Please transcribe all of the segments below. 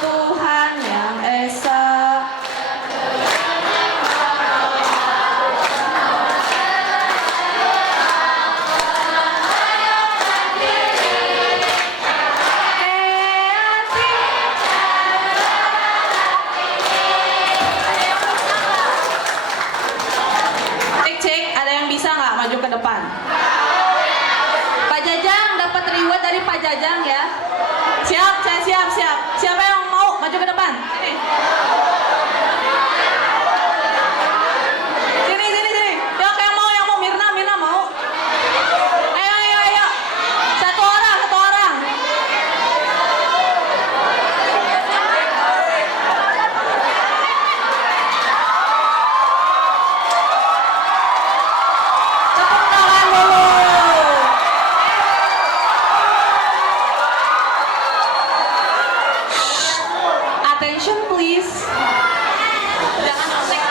Tuhan Yang Esa. Cek, ada yang bisa nggak maju ke depan? Pak Jajang dapat reward dari Pak Jajang ya. Siap, saya siap. Siapa yang mau maju ke depan? Sini. Siapa yang mau? Mirna mau? Ayo. Satu orang. Tepuk tangan dulu. Attention please. Jangan oleng.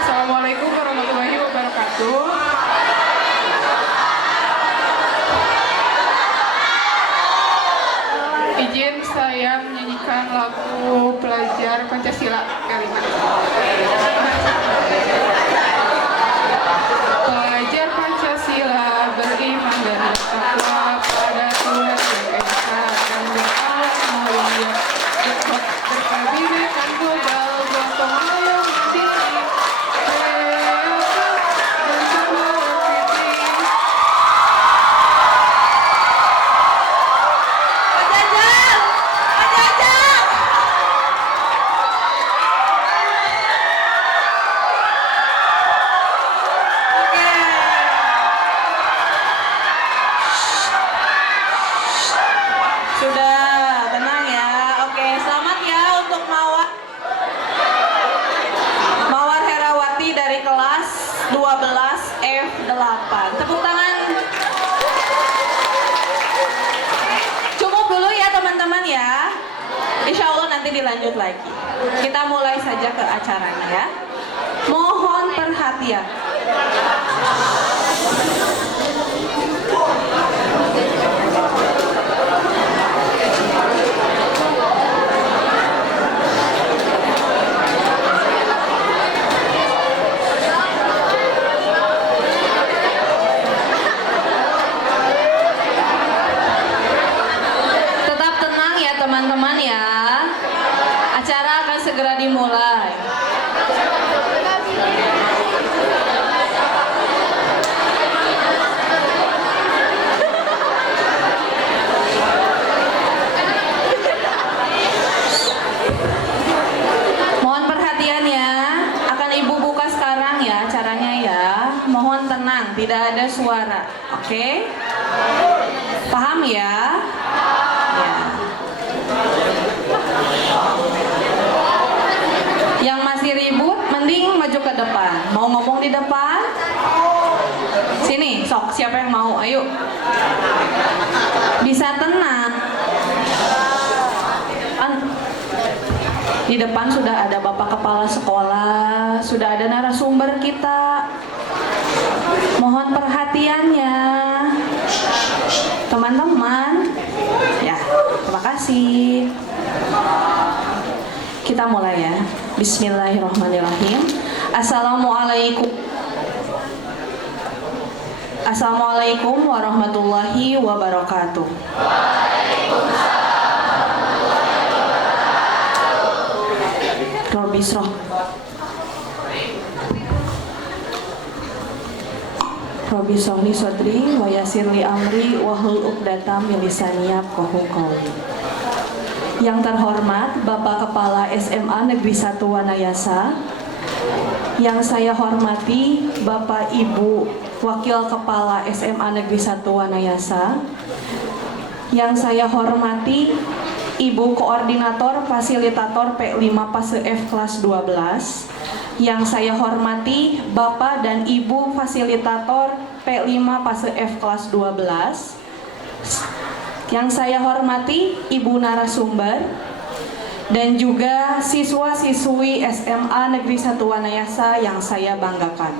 Assalamualaikum warahmatullahi wabarakatuh. Izin saya menyanyikan lagu Pelajar Pancasila kelima. Pelajar Pancasila beriman dan bertakwa pada Tuhan Yang Esa dan beralat mulia, berkabinet global gotong royong sini. Pak Jajang. Oke. Sudah, tenang ya. Oke, selamat ya untuk Mawar Herawati dari kelas 12 F8. Tepuk tangan. Cukup dulu ya teman-teman ya. Insya Allah nanti dilanjut lagi. Kita mulai saja ke acaranya ya. Mohon perhatian. Tetap tenang ya teman-teman ya. Acara akan segera dimulai. Mohon perhatian ya. Akan Ibu buka sekarang ya acaranya ya. Mohon tenang, tidak ada suara. Oke? Paham ya? Ya. Yang masih ribut, mending maju ke depan. Mau ngomong di depan? Sini, sok. Siapa yang mau? Ayo. Bisa tenang. Di depan sudah ada Bapak Kepala Sekolah, sudah ada narasumber kita. Mohon perhatiannya, teman-teman. Ya, terima kasih. Kita mulai ya. Bismillahirrahmanirrahim. Assalamualaikum warahmatullahi wabarakatuh. Rabbi Isroh. Rabbi Sholli Sodri wa Yasirli Amri wa Hlul Uqdatam min lisani yafqahu qawli. Yang terhormat Bapak Kepala SMA Negeri 1 Wanayasa, yang saya hormati Bapak Ibu Wakil Kepala SMA Negeri 1 Wanayasa, yang saya hormati Ibu Koordinator Fasilitator P5 Fase F kelas 12, yang saya hormati Bapak dan Ibu Fasilitator P5 Fase F kelas 12, yang saya hormati Ibu narasumber, dan juga siswa-siswi SMA Negeri 1 Wanayasa yang saya banggakan.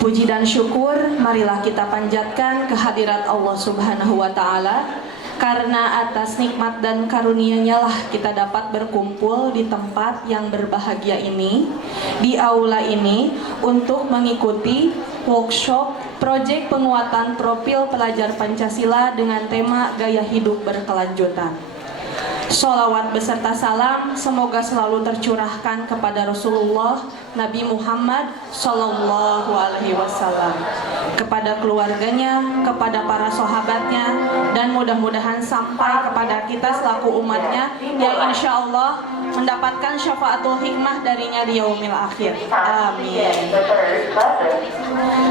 Puji dan syukur marilah kita panjatkan kehadirat Allah Subhanahu wa Ta'ala, karena atas nikmat dan karunia-Nya lah kita dapat berkumpul di tempat yang berbahagia ini, di aula ini, untuk mengikuti workshop proyek penguatan profil pelajar Pancasila dengan tema gaya hidup berkelanjutan. Sholawat beserta salam semoga selalu tercurahkan kepada Rasulullah Nabi Muhammad Sallallahu Alaihi Wasallam, kepada keluarganya, kepada para sahabatnya, dan mudah-mudahan sampai kepada kita selaku umatnya yang insya Allah mendapatkan syafaatul hikmah darinya di yaumil akhir. Amin.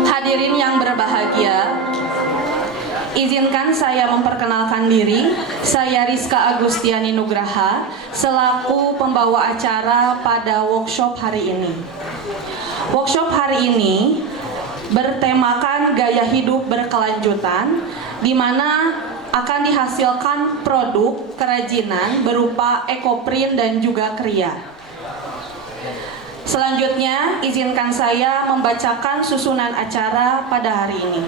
Hadirin yang berbahagia, izinkan saya memperkenalkan diri. Saya Rizka Agustiani Nugraha selaku pembawa acara pada workshop hari ini. Workshop hari ini bertemakan gaya hidup berkelanjutan, di mana akan dihasilkan produk kerajinan berupa ekoprint dan juga kria. Selanjutnya, izinkan saya membacakan susunan acara pada hari ini.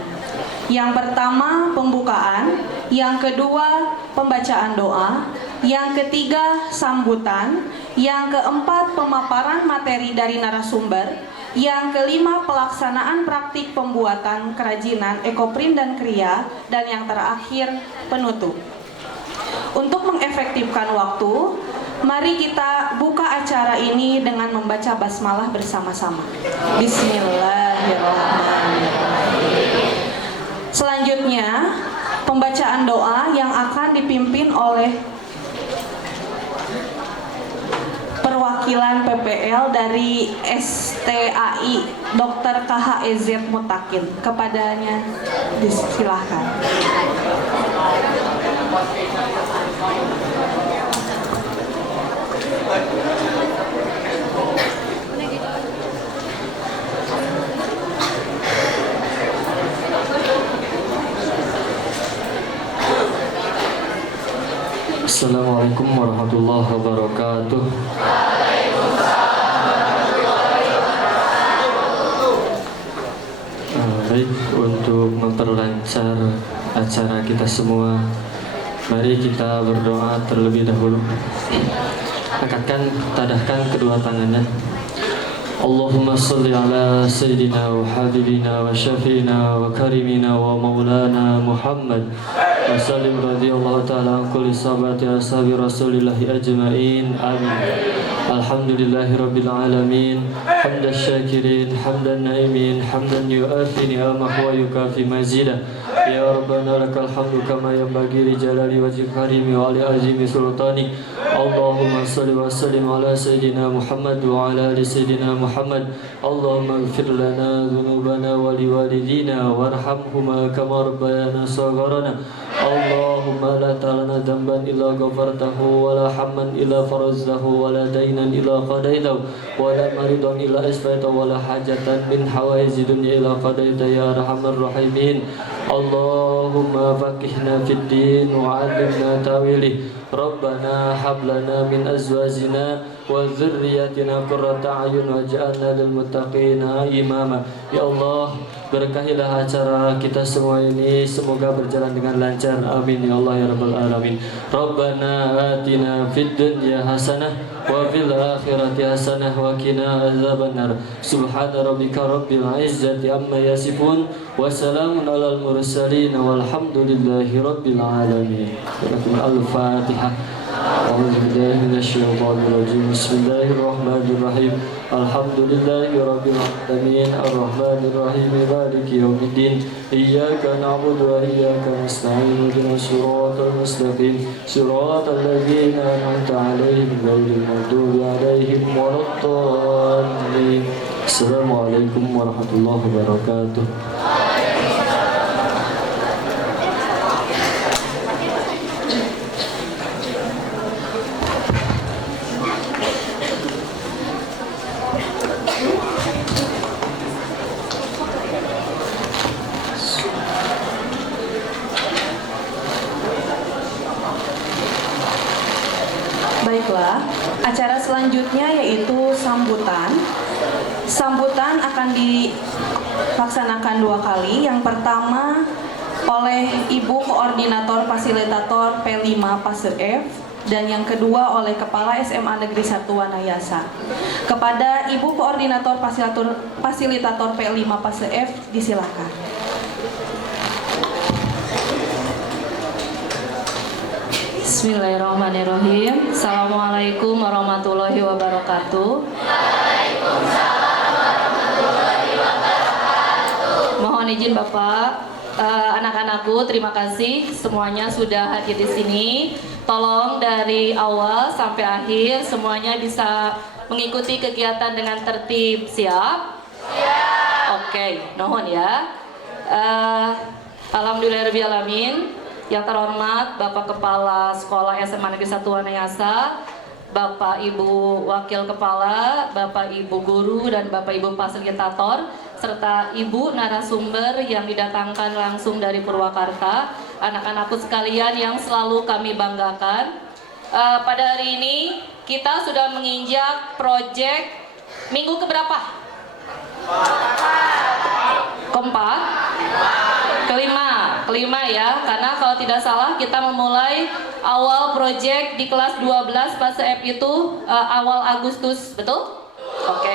Yang pertama, pembukaan. Yang kedua, pembacaan doa. Yang ketiga, sambutan. Yang keempat, pemaparan materi dari narasumber. Yang kelima, pelaksanaan praktik pembuatan kerajinan ekoprint dan kria. Dan yang terakhir, penutup. Untuk mengefektifkan waktu, mari kita buka acara ini dengan membaca basmalah bersama-sama. Bismillahirrahmanirrahim. Selanjutnya, pembacaan doa yang akan dipimpin oleh perwakilan PPL dari STAI Dr. KHEZ Mutakin. Kepadanya disilahkan. Assalamualaikum warahmatullahi wabarakatuh. Baik, untuk memperlancar acara kita semua, mari kita berdoa terlebih dahulu. Angkatkan, tadahkan kedua tangannya. Allahumma salli ala Sayyidina wa Habibina wa Syafi'ina wa Karimina wa Maulana Muhammad wa sallim radhiyallahu ta'ala an kulli sahabati ashabi Rasulillahi ajma'in. Amin. Alhamdulillahi rabbil alamin, hamdan syakirin, hamdan naimin, hamdan yu'afi ni'amahu wa yukafi mazidah. Ya Rabbana lakal hamdu kama yanbaghi li jalali wajhi karimi wa li azimi sultani. Allahumma salli wa sallim ala Sayyidina Muhammad wa ala ali Sayyidina Muhammad. Allahumma ighfir lana dhunubana wa liwalidina warhamhuma kama rabbayana sagharana. Allahumma la ta'lana dhanban illa ghafartahu wa la hamman illa faraztahu wa la daynan illa qadaitahu wa la maridan illa isfaitahu wa la hajatan min hawaizi dunya illa qadaita ya arhamar rahimin. Allahumma faqihna fid din wa 'allimna ta'wili. Rabbana hab lana min azwajina wa dzurriyyatina qurrata a'yun waj'alna lil muttaqina imama. Ya Allah, berkahilah acara kita semua ini, semoga berjalan dengan lancar. Amin ya Allah ya rabbal alamin. Rabbana atina fid dunya hasanah wa fil akhirati hasanah wa qina azabannar. Subhana rabbika rabbil izzati amma yasifun wa salamun alal mursalin walhamdulillahi rabbil alamin. Al-Fatihah. أعوذ بالله من الشيطان الرجيم بسم الله الرحمن الرحيم الحمد لله رب العالمين الرحمن الرحيم مالك يوم الدين إياك نعبد وإياك نستعين اهدنا الصراط المستقيم صراط الذين أنعمت عليهم غير المغضوب عليهم ولا الضالين السلام عليكم ورحمة الله وبركاته. Baiklah, acara selanjutnya yaitu sambutan. Sambutan akan dilaksanakan 2 kali. Yang pertama oleh Ibu Koordinator Fasilitator P5 Fase F dan yang kedua oleh Kepala SMA Negeri 1 Wanayasa. Kepada Ibu Koordinator Fasilitator P5 Fase F disilakan. Bismillahirrahmanirrahim. Assalamualaikum warahmatullahi wabarakatuh. Mohon izin Bapak, anak-anakku, terima kasih semuanya sudah hadir di sini. Tolong dari awal sampai akhir semuanya bisa mengikuti kegiatan dengan tertib. Siap? Siap. Oke, nuhun ya. Alhamdulillahirrahmanirrahim. Yang terhormat Bapak Kepala Sekolah SMA Negeri 1 Wanayasa, Bapak Ibu Wakil Kepala, Bapak Ibu Guru, dan Bapak Ibu Fasilitator, serta Ibu narasumber yang didatangkan langsung dari Purwakarta, anak-anakku sekalian yang selalu kami banggakan. Pada hari ini kita sudah menginjak proyek minggu keberapa? Keempat? Kelima ya, karena kalau tidak salah kita memulai awal proyek di kelas 12 fase F itu awal Agustus, betul? Oke.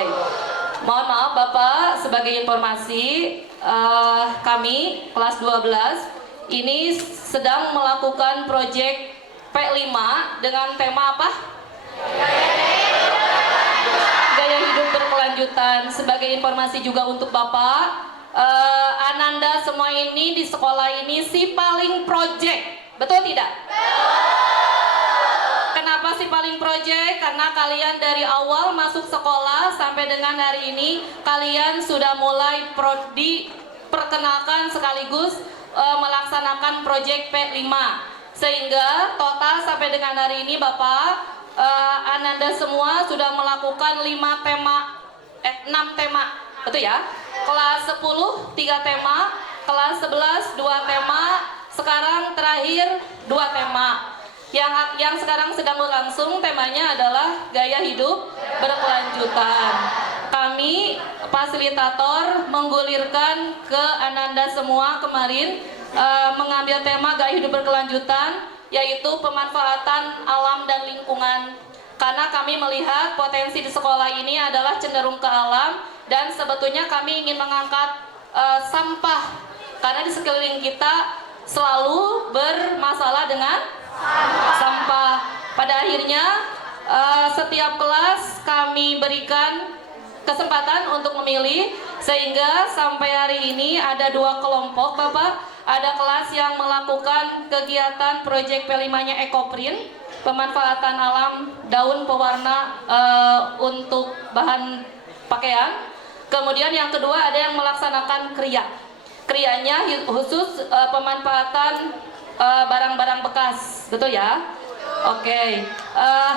Mohon maaf Bapak, sebagai informasi kami kelas 12 ini sedang melakukan proyek P5 dengan tema apa? Gaya hidup berkelanjutan. Sebagai informasi juga untuk Bapak, Ananda semua ini di sekolah ini si paling project, betul tidak? Kenapa si paling project? Karena kalian dari awal masuk sekolah sampai dengan hari ini kalian sudah mulai diperkenalkan sekaligus melaksanakan project P5, sehingga total sampai dengan hari ini Bapak, Ananda semua sudah melakukan 6 tema, betul ya? Kelas 10 3 tema, kelas 11 2 tema, sekarang terakhir 2 tema. Yang sekarang sedang berlangsung temanya adalah gaya hidup berkelanjutan. Kami fasilitator menggulirkan ke Ananda semua kemarin mengambil tema gaya hidup berkelanjutan, yaitu pemanfaatan alam dan lingkungan. Karena kami melihat potensi di sekolah ini adalah cenderung ke alam, dan sebetulnya kami ingin mengangkat sampah, karena di sekeliling kita selalu bermasalah dengan sampah. Pada akhirnya setiap kelas kami berikan kesempatan untuk memilih, sehingga sampai hari ini ada 2 kelompok Bapak. Ada kelas yang melakukan kegiatan proyek P5-nya Ekoprint, pemanfaatan alam daun pewarna untuk bahan pakaian. Kemudian yang kedua ada yang melaksanakan kriya. Kriyanya khusus pemanfaatan barang-barang bekas, betul ya? Oke.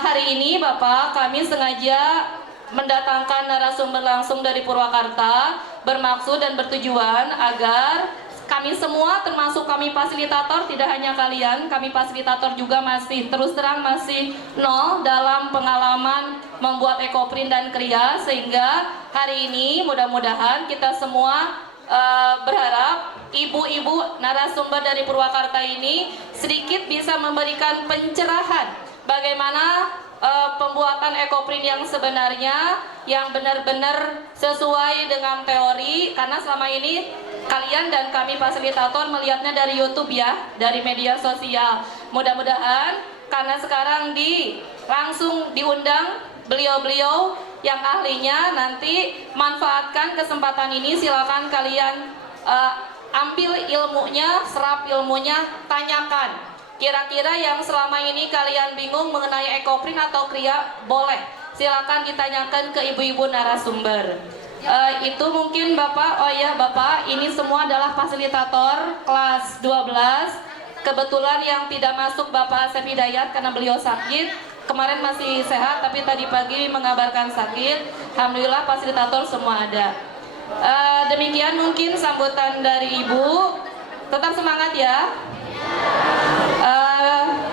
Hari ini Bapak, kami sengaja mendatangkan narasumber langsung dari Purwakarta, bermaksud dan bertujuan agar kami semua, termasuk kami fasilitator, tidak hanya kalian, kami fasilitator juga masih terus terang masih nol dalam pengalaman membuat ekoprint dan kriya, sehingga hari ini mudah-mudahan kita semua berharap ibu-ibu narasumber dari Purwakarta ini sedikit bisa memberikan pencerahan bagaimana pembuatan ekoprint yang sebenarnya, yang benar-benar sesuai dengan teori. Karena selama ini kalian dan kami fasilitator melihatnya dari YouTube ya, dari media sosial. Mudah-mudahan karena sekarang langsung diundang beliau-beliau yang ahlinya. Nanti manfaatkan kesempatan ini, silakan kalian ambil ilmunya, serap ilmunya, tanyakan. Kira-kira yang selama ini kalian bingung mengenai ekoprint atau kria, boleh silakan ditanyakan ke ibu-ibu narasumber. Itu mungkin Bapak, oh ya Bapak, ini semua adalah fasilitator kelas 12. Kebetulan yang tidak masuk Bapak Asep Hidayat karena beliau sakit. Kemarin masih sehat tapi tadi pagi mengabarkan sakit. Alhamdulillah fasilitator semua ada. Demikian mungkin sambutan dari Ibu. Tetap semangat ya.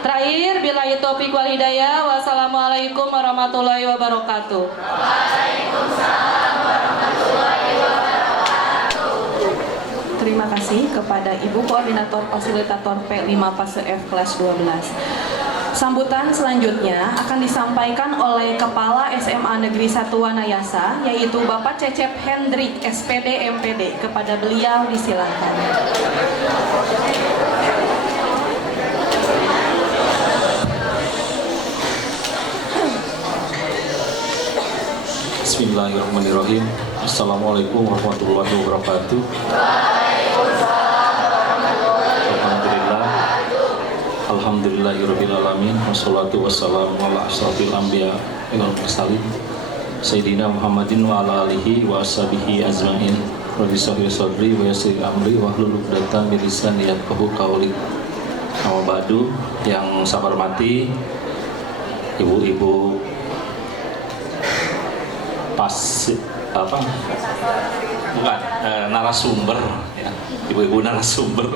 Terakhir, billahi taufiq wal hidayah. Wassalamualaikum warahmatullahi wabarakatuh. Waalaikumsalam warahmatullahi wabarakatuh. Terima kasih kepada Ibu Koordinator Fasilitator P5 Fase F kelas 12. Sambutan selanjutnya akan disampaikan oleh Kepala SMA Negeri 1 Wanayasa, yaitu Bapak Cecep Hendrik, SPD MPD. Kepada beliau disilakan. Bismillahirrahmanirrahim. Assalamualaikum warahmatullahi wabarakatuh. Alhamdulillahirrahmanirrahim. Wassalatu wassalamu ala ashrafil anbiya wal mursalin Sayyidina Muhammadin wa ala alihi wa ashabihi azmain. Rabbi shrah li sadri wa yassir amri wahlul 'uqdatam min lisani yafqahu qawli. Nama badu yang saya hormati ibu-ibu narasumber ya, ibu-ibu narasumber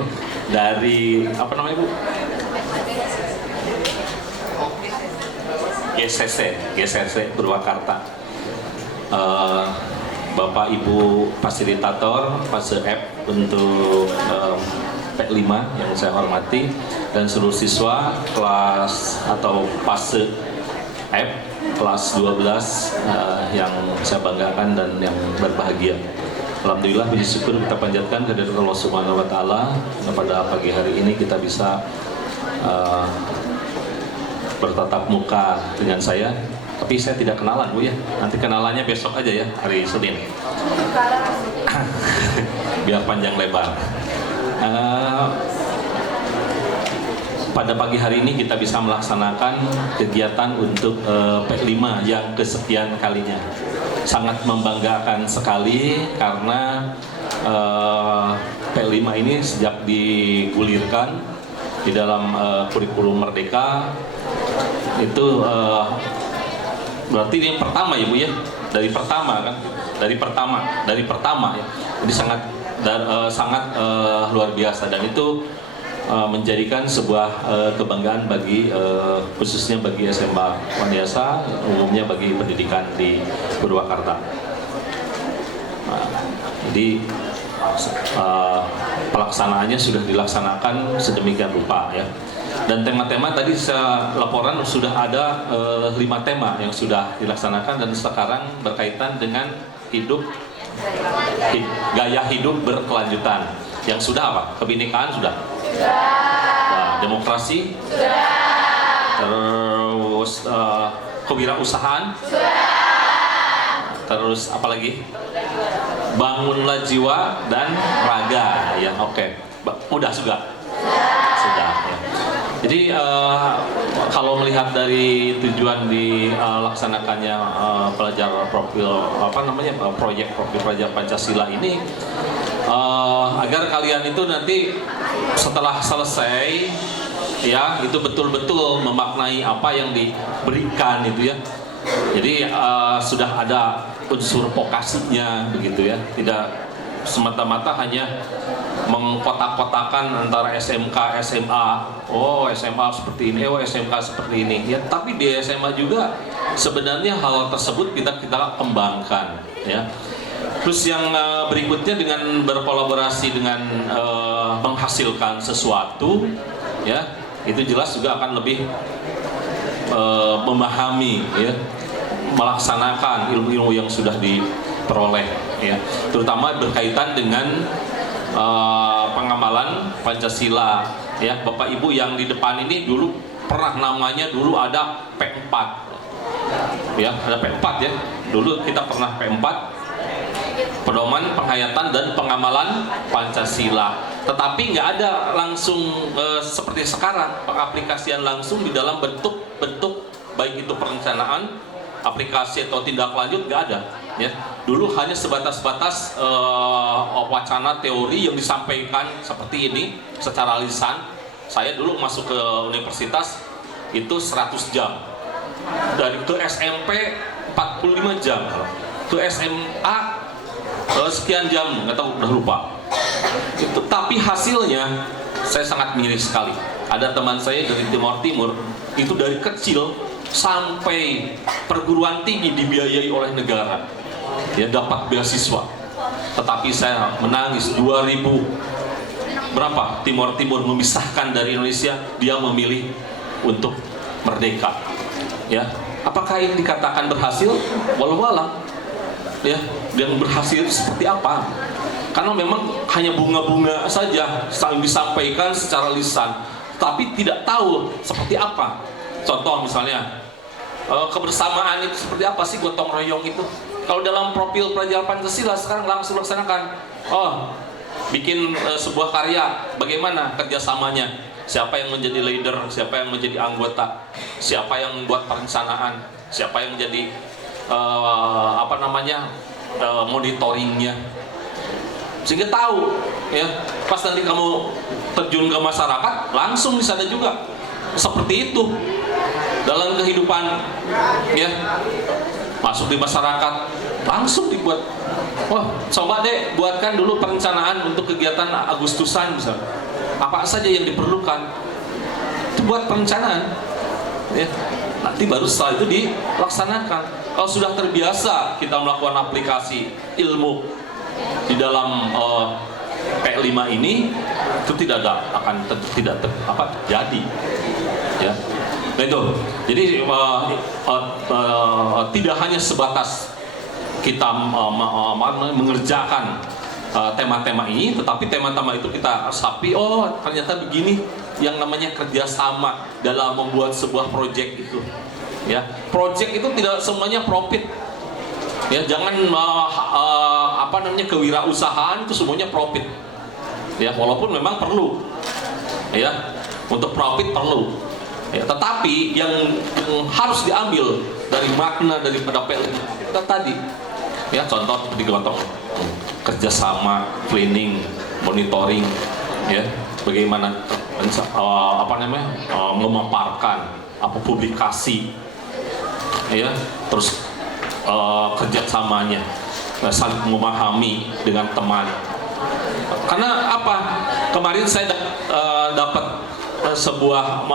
dari apa namanya Bu? GCC Purwakarta. Bapak Ibu fasilitator fase F untuk P5 yang saya hormati dan seluruh siswa kelas atau fase F kelas 12 yang saya banggakan dan yang berbahagia. Alhamdulillah, puji syukur kita panjatkan kehadirat Allah Subhanahu wa taala. Pada pagi hari ini kita bisa bertatap muka dengan saya, tapi saya tidak kenalan Bu ya. Nanti kenalannya besok aja ya, hari Senin. Biar panjang lebar. Pada pagi hari ini kita bisa melaksanakan kegiatan untuk P5 yang kesekian kalinya. Sangat membanggakan sekali karena P5 ini sejak digulirkan di dalam kurikulum Merdeka itu berarti ini yang pertama ya Bu ya, dari pertama kan, dari pertama ya. Jadi sangat luar biasa dan itu menjadikan sebuah kebanggaan bagi khususnya bagi SMA Wanayasa, umumnya bagi pendidikan di Purwakarta. Jadi pelaksanaannya sudah dilaksanakan sedemikian rupa ya. Dan tema-tema tadi saya laporan sudah ada 5 tema yang sudah dilaksanakan dan sekarang berkaitan dengan gaya hidup berkelanjutan. Yang sudah apa? Kebinekaan sudah. Nah, demokrasi sudah. Terus kewirausahaan sudah. Terus apa lagi? Bangunlah jiwa dan raga ya. Oke. Udah juga. Sudah ya. Jadi kalau melihat dari tujuan dilaksanakannya pelajar profil proyek profil pelajar Pancasila ini agar kalian itu nanti setelah selesai ya itu betul-betul memaknai apa yang diberikan itu ya. Jadi sudah ada unsur vokasinya begitu ya, tidak semata-mata hanya mengkotak-kotakan antara SMK, SMA, oh SMA seperti ini, oh SMK seperti ini ya, tapi di SMA juga sebenarnya hal tersebut kita kembangkan ya. Terus yang berikutnya dengan berkolaborasi dengan menghasilkan sesuatu ya, itu jelas juga akan lebih memahami ya, melaksanakan ilmu-ilmu yang sudah diperoleh ya, terutama berkaitan dengan pengamalan Pancasila ya. Bapak Ibu yang di depan ini dulu pernah namanya dulu ada P4. Ya, ada P4 ya. Dulu kita pernah P4, pedoman penghayatan dan pengamalan Pancasila. Tetapi nggak ada langsung seperti sekarang pengaplikasian langsung di dalam bentuk baik itu perencanaan, aplikasi atau tindak lanjut, nggak ada. Ya, dulu hanya sebatas-batas wacana teori yang disampaikan seperti ini secara lisan. Saya dulu masuk ke universitas itu 100 jam. Dari ke SMP 45 jam. Ke SMA sekian jam, nggak tahu, udah lupa. Itu, tapi hasilnya saya sangat miris sekali. Ada teman saya dari Timur Timur, itu dari kecil sampai perguruan tinggi dibiayai oleh negara, ya dapat beasiswa. Tetapi saya menangis 2000 berapa Timur Timur memisahkan dari Indonesia, dia memilih untuk merdeka. Ya, apakah ini dikatakan berhasil? Walau alam. Ya, yang berhasil seperti apa? Karena memang hanya bunga-bunga saja saling disampaikan secara lisan, tapi tidak tahu seperti apa. Contoh misalnya, kebersamaan itu seperti apa sih, gotong royong itu? Kalau dalam profil pelajar Pancasila sekarang langsung laksanakan. Oh, bikin sebuah karya, bagaimana kerjasamanya? Siapa yang menjadi leader, siapa yang menjadi anggota, siapa yang membuat perencanaan, siapa yang menjadi monitoringnya, sehingga tahu ya pas nanti kamu terjun ke masyarakat langsung di sana juga seperti itu dalam kehidupan ya, masuk di masyarakat langsung dibuat. Wah, coba deh buatkan dulu perencanaan untuk kegiatan Agustusan misalnya, apa saja yang diperlukan, itu buat perencanaan ya, nanti baru setelah itu dilaksanakan. Kalau sudah terbiasa kita melakukan aplikasi ilmu di dalam P5 ini, itu tidak terjadi ya. Nah itu, jadi tidak hanya sebatas kita mengerjakan tema-tema ini, tetapi tema-tema itu kita resapi. Oh, ternyata begini yang namanya kerjasama dalam membuat sebuah proyek itu. Ya, proyek itu tidak semuanya profit. Ya, jangan kewirausahaan itu semuanya profit. Ya, walaupun memang perlu. Ya, untuk profit perlu. Ya, tetapi yang harus diambil dari makna daripada PL kita tadi. Ya, contoh seperti gotong kerjasama, planning, monitoring, ya, bagaimana memaparkan publikasi, ya, terus kerjasamanya, saling memahami dengan teman. Karena apa? Kemarin saya dapat sebuah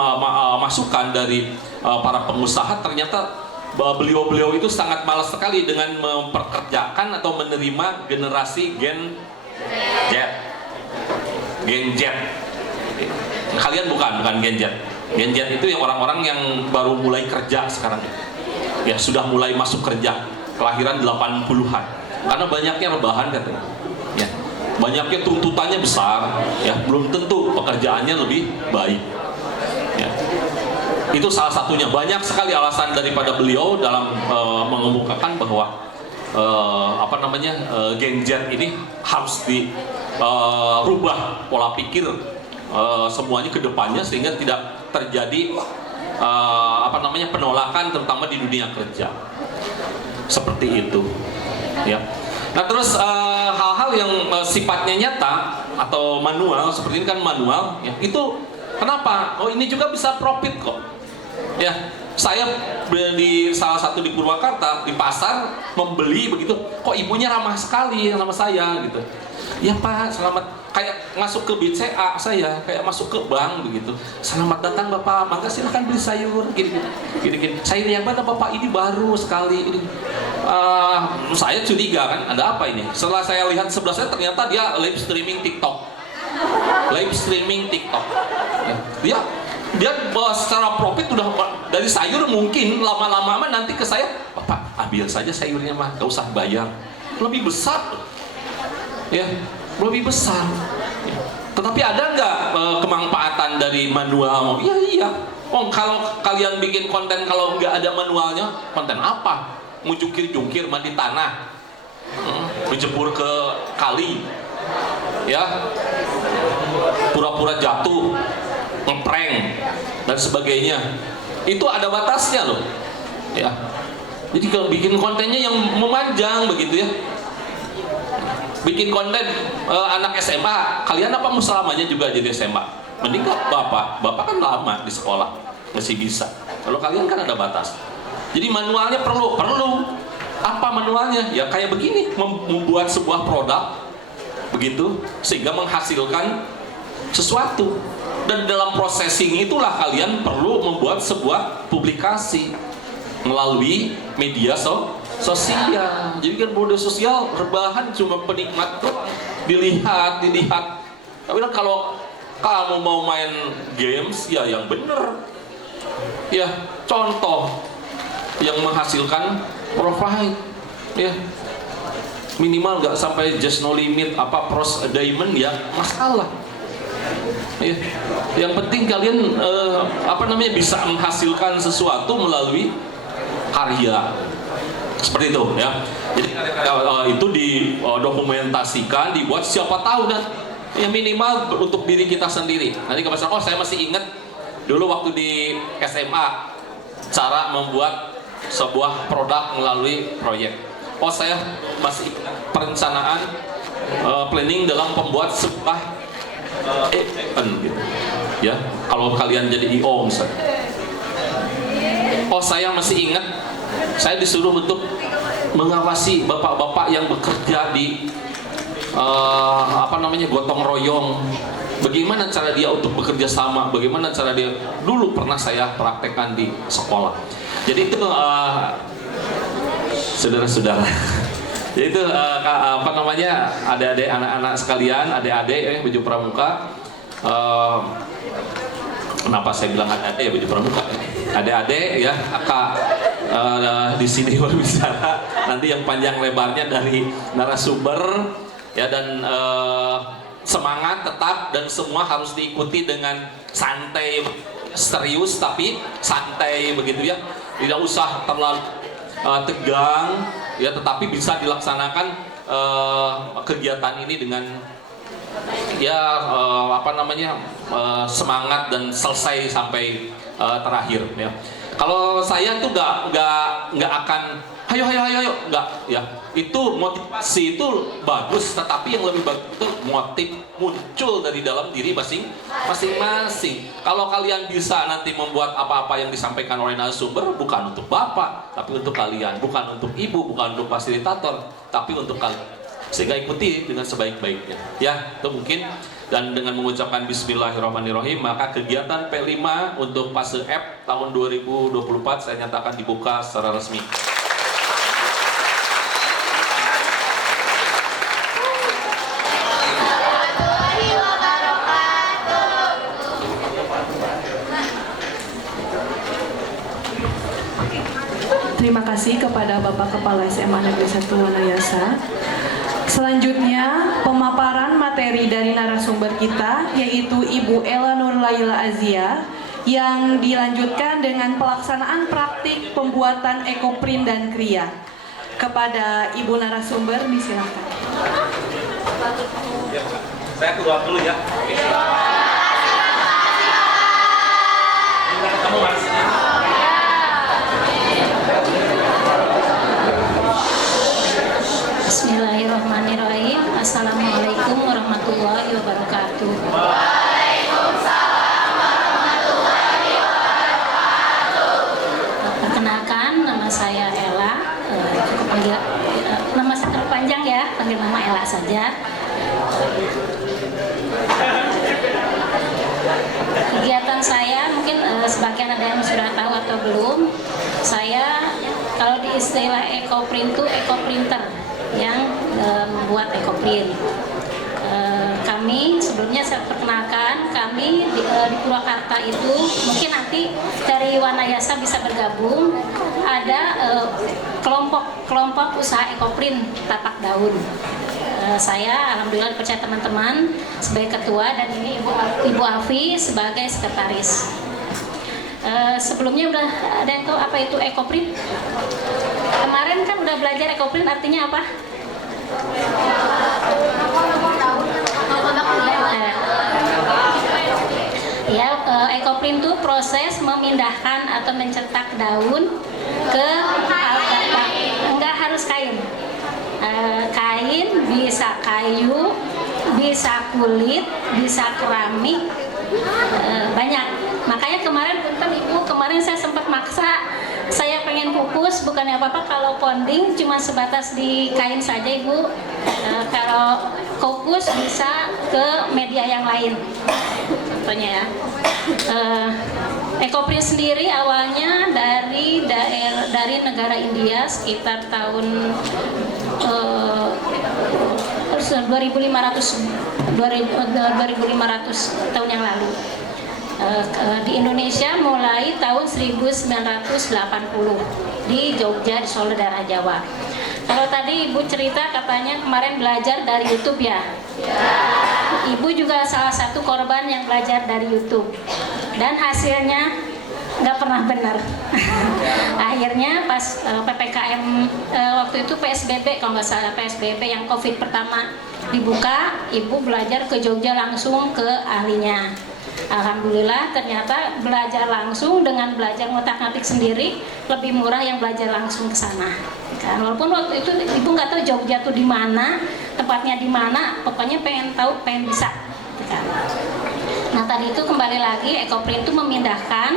masukan dari para pengusaha, ternyata beliau-beliau itu sangat malas sekali dengan memperkerjakan atau menerima generasi Gen Z. Kalian bukan Gen Z. Gen Z itu yang orang-orang yang baru mulai kerja sekarang. Ya, sudah mulai masuk kerja, kelahiran 80-an. Karena banyaknya rebahan katanya. Ya. Banyaknya tuntutannya besar, ya, belum tentu pekerjaannya lebih baik. Ya. Itu salah satunya. Banyak sekali alasan daripada beliau dalam mengemukakan bahwa Gen Z ini harus dirubah pola pikir semuanya ke depannya, sehingga tidak terjadi penolakan terutama di dunia kerja. Seperti itu. Ya. Nah, terus hal-hal yang sifatnya nyata atau manual, seperti ini kan manual, ya, itu kenapa? Oh, ini juga bisa profit kok. Ya, saya di salah satu di Purwakarta di pasar membeli begitu, kok ibunya ramah sekali sama saya gitu. Ya Pak, selamat, kayak masuk ke BCA saya, kayak masuk ke bank begitu. Selamat datang Bapak, maka silahkan beli sayur, gini. Sayur yang mana Bapak, ini baru sekali ini. Saya curiga kan, ada apa ini? Setelah saya lihat sebelah saya, ternyata dia live streaming TikTok. Ya, dia secara profit udah dari sayur, mungkin lama-lama nanti ke saya, Bapak ambil saja sayurnya mah, gak usah bayar, lebih besar. Ya, lebih besar. Ya. Tetapi ada nggak kemanfaatan dari manual? Ya, Iya. Oh, kalau kalian bikin konten kalau nggak ada manualnya, konten apa? Mau jungkir-jungkir mandi tanah, menjebur ke kali, ya, pura-pura jatuh, ngeprank dan sebagainya. Itu ada batasnya loh, ya. Jadi kalau bikin kontennya yang memanjang begitu ya, bikin konten anak SMA, kalian apa mau selamanya juga jadi SMA? Mending bapak kan lama di sekolah masih bisa. Kalau kalian kan ada batas. Jadi manualnya perlu. Apa manualnya? Ya kayak begini, membuat sebuah produk begitu sehingga menghasilkan sesuatu. Dan dalam processing itulah kalian perlu membuat sebuah publikasi melalui media sosial. Jadi kan media sosial rebahan cuma penikmat tuh dilihat. Tapi kan kalau kamu mau main games ya yang bener, ya contoh yang menghasilkan profit, ya minimal nggak sampai just no limit apa pros diamond ya masalah. Ya, yang penting kalian bisa menghasilkan sesuatu melalui karya seperti itu ya. Jadi itu didokumentasikan, dibuat siapa tahu dan ya minimal untuk diri kita sendiri. Nanti kalau misalnya, saya masih ingat dulu waktu di SMA cara membuat sebuah produk melalui proyek. Saya masih ingat perencanaan planning dalam pembuat sebuah event gitu. Ya, kalau kalian jadi IO misalnya. Saya masih ingat saya disuruh untuk mengawasi bapak-bapak yang bekerja di gotong royong. Bagaimana cara dia untuk bekerja sama? Bagaimana cara dia? Dulu pernah saya praktekkan di sekolah. Jadi itu saudara-saudara. Jadi itu adik-adik, anak-anak sekalian, adik-adik baju pramuka. Kenapa saya bilang adik-adik ya baju pramuka? Adik-adik ya, kakak di sini berbicara. Nanti yang panjang lebarnya dari narasumber. Ya, dan semangat tetap dan semua harus diikuti dengan santai, serius tapi santai begitu ya, tidak usah terlalu tegang ya, tetapi bisa dilaksanakan kegiatan ini dengan semangat dan selesai sampai terakhir ya. Kalau saya tuh nggak akan ayo enggak ya. Itu motivasi itu bagus, tetapi yang lebih bagus itu motif muncul dari dalam diri masing-masing. Kalau kalian bisa nanti membuat apa-apa yang disampaikan oleh narasumber bukan untuk bapak, tapi untuk kalian, bukan untuk ibu, bukan untuk fasilitator, tapi untuk kalian. Sehingga ikuti dengan sebaik-baiknya. Ya, itu mungkin. Dan dengan mengucapkan Bismillahirrahmanirrahim, maka kegiatan P5 untuk fase F tahun 2024 saya nyatakan dibuka secara resmi. Terima kasih kepada Bapak Kepala SMA Negeri 1 Wanayasa. Selanjutnya, pemaparan materi dari narasumber kita, yaitu Ibu Ella Nur Laila Azia, yang dilanjutkan dengan pelaksanaan praktik pembuatan ekoprint dan kria. Kepada Ibu narasumber, disilakan. Saya keluar dulu ya. Kamu harus Bismillahirrahmanirrahim. Assalamualaikum warahmatullahi wabarakatuh. Waalaikumsalam warahmatullahi wabarakatuh. Perkenalkan, nama saya Ella. Panggil nama terpanjang ya, panggil nama Ella saja. Kegiatan saya mungkin sebagian ada yang sudah tahu atau belum. Saya kalau di istilah ekoprint itu ekoprinter yang membuat ekoprint. Kami sebelumnya saya perkenalkan, kami di Purwakarta itu mungkin nanti dari Wanayasa bisa bergabung, ada kelompok usaha ekoprint tapak daun. Saya alhamdulillah dipercaya teman-teman sebagai ketua dan ini Ibu Alfi sebagai sekretaris. Sebelumnya udah ada yang tahu apa itu ekoprint? Kemarin kan udah belajar ekoprint artinya apa? Ya, ekoprint itu proses memindahkan atau mencetak daun ke enggak harus kain. Kain bisa kayu, bisa kulit, bisa keramik, banyak. Makanya kemarin punten Ibu, kemarin saya sempat maksa, saya pengen kukus, bukannya apa-apa kalau ponding cuma sebatas di kain saja Ibu. Kalau kukus bisa ke media yang lain, contohnya ya. Ekoprint sendiri awalnya dari negara India sekitar tahun 2500 tahun yang lalu. Di Indonesia mulai tahun 1980 di Jogja, di Solo, daerah Jawa. Kalau tadi Ibu cerita katanya kemarin belajar dari YouTube ya? Ibu juga salah satu korban yang belajar dari YouTube dan hasilnya nggak pernah benar. Akhirnya pas PPKM waktu itu PSBB, kalau nggak salah PSBB yang COVID pertama dibuka, Ibu belajar ke Jogja langsung ke ahlinya. Alhamdulillah ternyata belajar langsung dengan belajar ngotak-ngatik sendiri lebih murah yang belajar langsung ke sana. Kan walaupun waktu itu Ibu nggak tahu Jogja tuh di mana, tempatnya di mana, pokoknya pengen tahu, pengen bisa. Kan. Nah tadi itu kembali lagi ekoprint itu memindahkan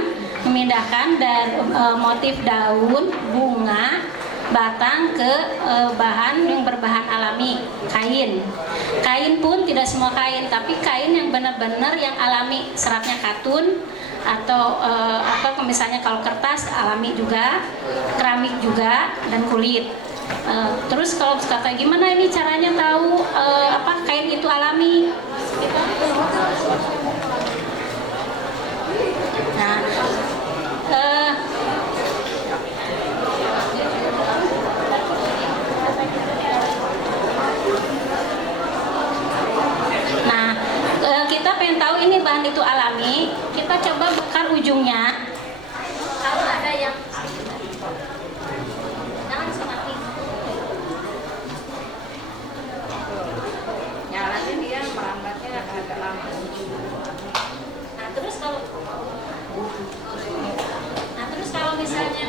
dari motif daun, bunga, batang ke bahan yang berbahan alami, kain. Kain pun tidak semua kain, tapi kain yang benar-benar yang alami, seratnya katun atau misalnya kalau kertas alami juga, keramik juga, dan kulit. Terus kalau kata gimana ini caranya tahu kain itu alami? Nah, kita pengen tahu ini bahan itu alami, kita coba bakar ujungnya. Kalau ada yang jangan semakin nyalanya dia merambatnya agak lama. Nah terus kalau misalnya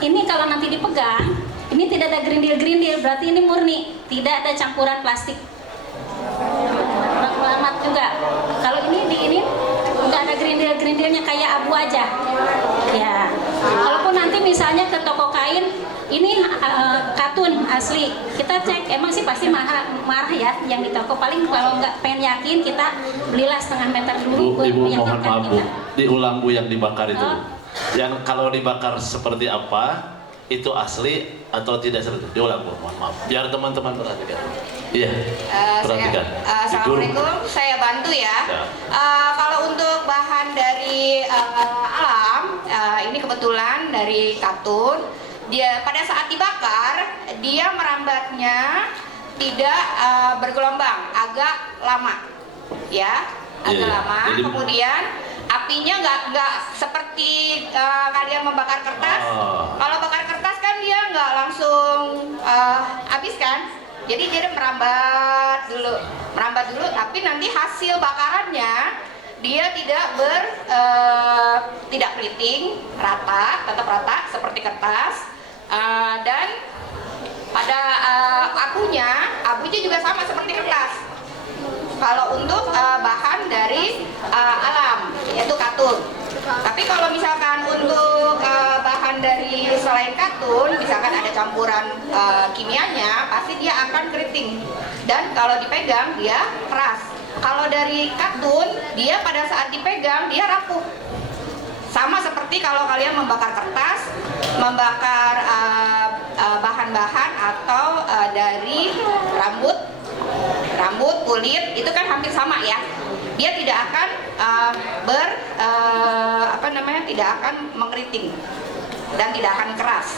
ini kalau nanti dipegang, ini tidak ada gerindil-gerindil, berarti ini murni, tidak ada campuran plastik. Selamat juga. Kalau ini nggak ada gerindil-gerindilnya, kayak abu aja. Ya. Kalaupun nanti misalnya ke toko kain, ini katun asli, kita cek, emang sih pasti marah ya yang di toko. Paling kalau nggak pengen yakin, kita belilah setengah meter dulu. Ibu mohon maaf Bu, diulang Bu yang dibakar itu. Yang kalau dibakar seperti apa? Itu asli atau tidak seperti itu? Diulang Bu, mohon maaf. Biar teman-teman perhatikan. Iya, perhatikan. Assalamualaikum, saya bantu ya. Kalau untuk bahan dari alam, ini kebetulan dari katun. Dia pada saat dibakar, dia merambatnya tidak bergelombang, agak lama, ya, agak lama. Jadi, kemudian apinya nggak seperti kalian membakar kertas. Kalau bakar kertas kan dia nggak langsung habis kan, jadi dia merambat dulu, tapi nanti hasil bakarannya dia tidak keriting, rata, tetap rata seperti kertas. Dan pada abunya juga sama seperti kertas. Kalau untuk bahan dari alam, yaitu katun. Tapi kalau misalkan untuk bahan dari selain katun, misalkan ada campuran kimianya, pasti dia akan keriting. Dan kalau dipegang dia keras. Kalau dari katun, dia pada saat dipegang dia rapuh. Sama seperti kalau kalian membakar kertas, membakar bahan-bahan atau dari rambut, kulit, itu kan hampir sama ya. Dia tidak akan tidak akan mengkeriting. dan tidak akan keras.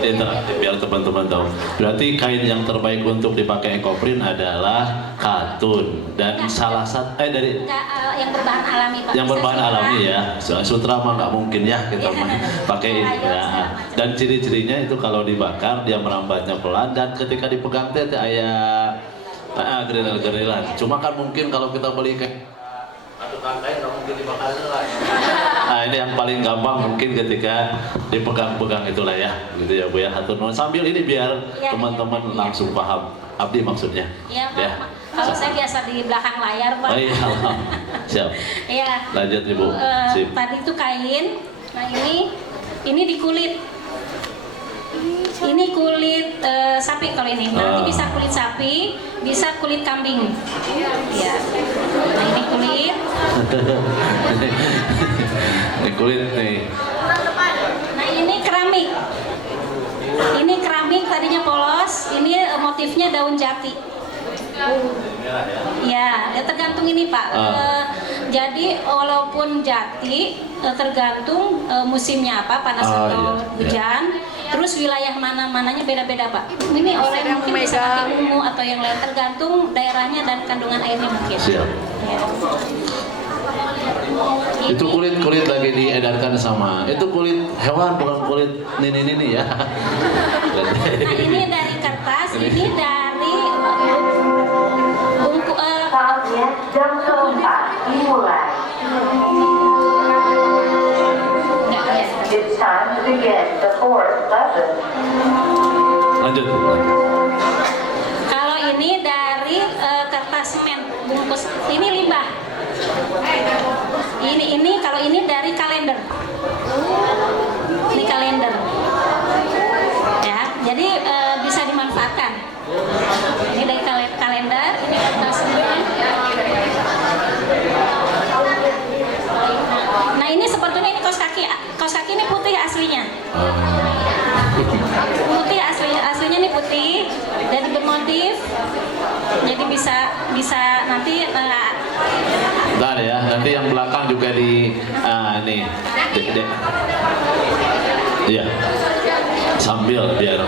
Interaktif biar teman-teman tahu. Berarti kain yang terbaik untuk dipakai ekoprint adalah katun dan salah satu dari Enggak, yang berbahan alami Pak. yang Bisa berbahan sutra. alami ya. Sutra mah nggak mungkin ya kita Iya. mah pakai Kayu, ya. segala macam. Dan ciri-cirinya itu kalau dibakar dia merambatnya pelan dan ketika dipegang teh aya geril-gerilan. Cuma kan mungkin kalau kita beli kayak tukang kain nggak mungkin dibakar lah. Nah ini yang paling gampang mungkin ketika dipegang-pegang itulah ya, gitu ya Bu ya. Hatur nuhun. Sambil ini biar Iya, teman-teman iya. langsung paham Abdi maksudnya. Iya Pak. Ya. Kalau saya biasa di belakang layar Pak. Oh iya, siap. Iya. Lanjut Ibu. Sip. Tadi itu kain. Nah ini di kulit. Ini kulit sapi kalau ini. Nanti bisa kulit sapi, bisa kulit kambing. Ya. Nah ini kulit. Ini kulit nih. Nah ini keramik. Ini keramik tadinya polos. Ini motifnya daun jati. Ya, tergantung ini Pak. Jadi walaupun jati tergantung musimnya apa, panas atau iya. hujan. Terus wilayah mana-mananya beda-beda Pak. Ini oranye mungkin bisa pakai ungu atau yang lain, tergantung daerahnya dan kandungan airnya mungkin. Siap. Ya. Itu kulit lagi diedarkan sama. Itu kulit hewan bukan kulit nini ya. Nah ini dari kertas, ini dari bungku Saatnya jam keempat dimulai. It's time to begin the fourth lesson. Lanjut. Kalau ini dari kertas semen bungkus, ini limbah. Ini kalau ini dari kalender. Ini kalender. Ya, jadi bisa dimanfaatkan. Ini dari kalender, ini kertas semen. Nah ini sebetulnya ini kaos kaki ini putih aslinya. Putih aslinya ini putih dan bermotif. Jadi bisa nanti Bentar ya, nanti yang belakang juga di nih. Iya. Sambil biar.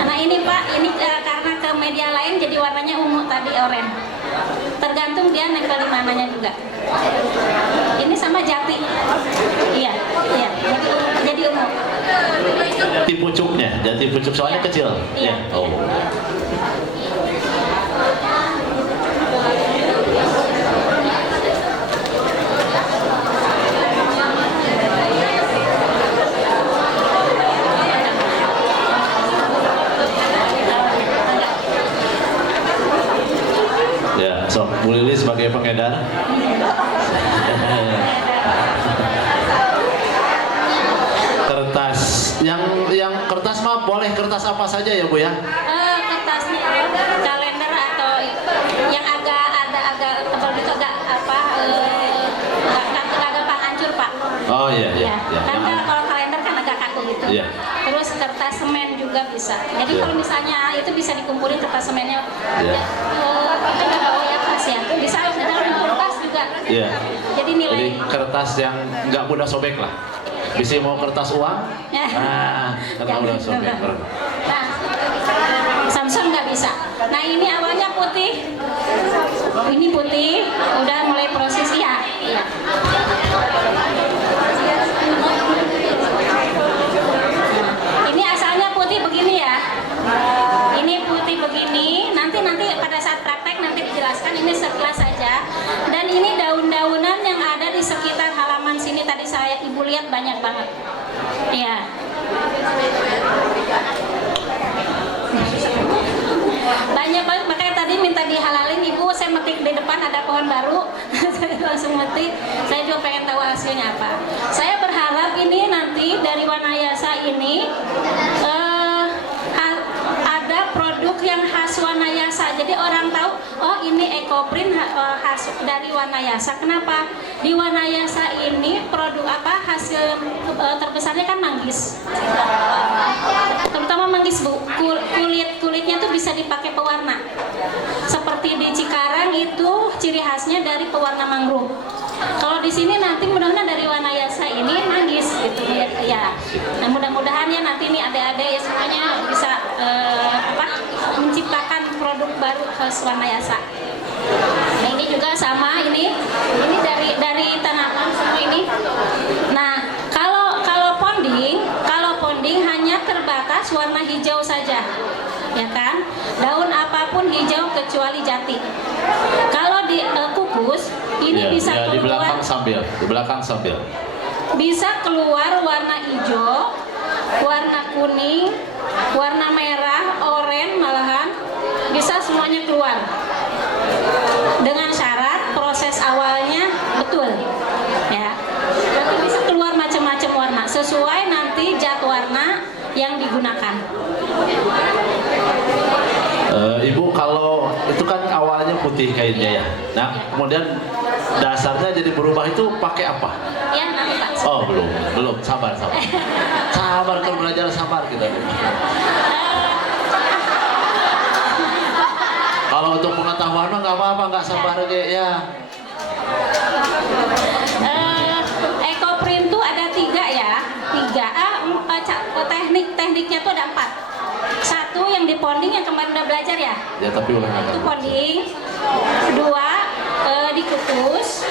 Nah ini Pak, ini karena ke media lain jadi warnanya ungu tadi oranye. Tergantung dia nempel di mananya juga. Ini sama jati. Iya. Jadi ungu. Jati pucuknya, jati pucuk soalnya kecil. Iya. Ya. Oh. Ya, so Bu Lili sebagai pengedar. Kertas yang kertas mah boleh kertas apa saja ya Bu ya? Kertasnya kalender atau yang agak tebal gitu agak agak hancur Pak. Oh iya. Kan kalau kalender kan agak kaku gitu. Iya. Terus kertas semen juga bisa. Jadi Iya. kalau misalnya itu bisa dikumpulin kertas semennya. Iya. Kita nggak bawa ya tas ya. Bisa dalam kertas juga. Iya. Jadi nilai. Jadi kertas yang nggak mudah sobek lah. Bisa mau kertas uang? Ya. Nggak mudah sobek. Nah, Samsung nggak bisa. Nah ini awalnya putih. Ini putih. Udah mulai proses ya. Iya. Ini asalnya putih begini ya. Ini putih begini. Nanti pada saat praktek nanti dijelaskan. Ini sekilas saja. Dan ini daun-daunan yang ada di sekitar halaman sini tadi Ibu lihat banyak banget. Iya. Banyak banget, makanya tadi minta dihalalin Ibu, saya metik di depan ada pohon baru. Saya langsung metik. Saya juga pengen tahu hasilnya apa. Saya berharap ini nanti dari Wanayasa ini ada produk yang khas Wanayasa. Jadi orang tahu, oh ini ekoprint khas dari Wanayasa. Kenapa? Di Wanayasa ini produk apa hasil terbesarnya kan manggis. Terutama manggis Bu. Kulitnya tuh bisa dipakai pewarna. Seperti di Cikarang itu ciri khasnya dari pewarna mangrove. Kalau di sini nanti mudah-mudahan dari Wanayasa Ya, nah mudah-mudahan ya nanti nih adik-adik ya semuanya bisa menciptakan produk baru khas Wanayasa. Nah, ini juga sama ini dari tanaman semua ini. Nah, kalau ponding hanya terbatas warna hijau saja, ya kan? Daun apapun hijau kecuali jati. Kalau di kukus ini bisa di keluar. belakang sambil. Bisa keluar warna hijau, warna kuning, warna merah, oranye malahan bisa semuanya keluar. Dengan syarat proses awalnya betul, ya. Nanti bisa keluar macam-macam warna sesuai nanti zat warna yang digunakan. Ibu, kalau itu kan awalnya putih kainnya ya. Nah, kemudian dasarnya jadi berubah itu pakai apa? Ya, nanti Pak. Oh, belum. Sabar. Sabar kan belajar sabar kita. Kalau untuk pengetahuan mah nggak apa-apa, nggak sabar kayak ya. Ekoprint tuh ada 3 ya. Tekniknya tuh ada 4. 1 yang di ponding yang kemarin udah belajar ya. Ya, tapi ulang lagi. Itu ponding. 2 dikukus.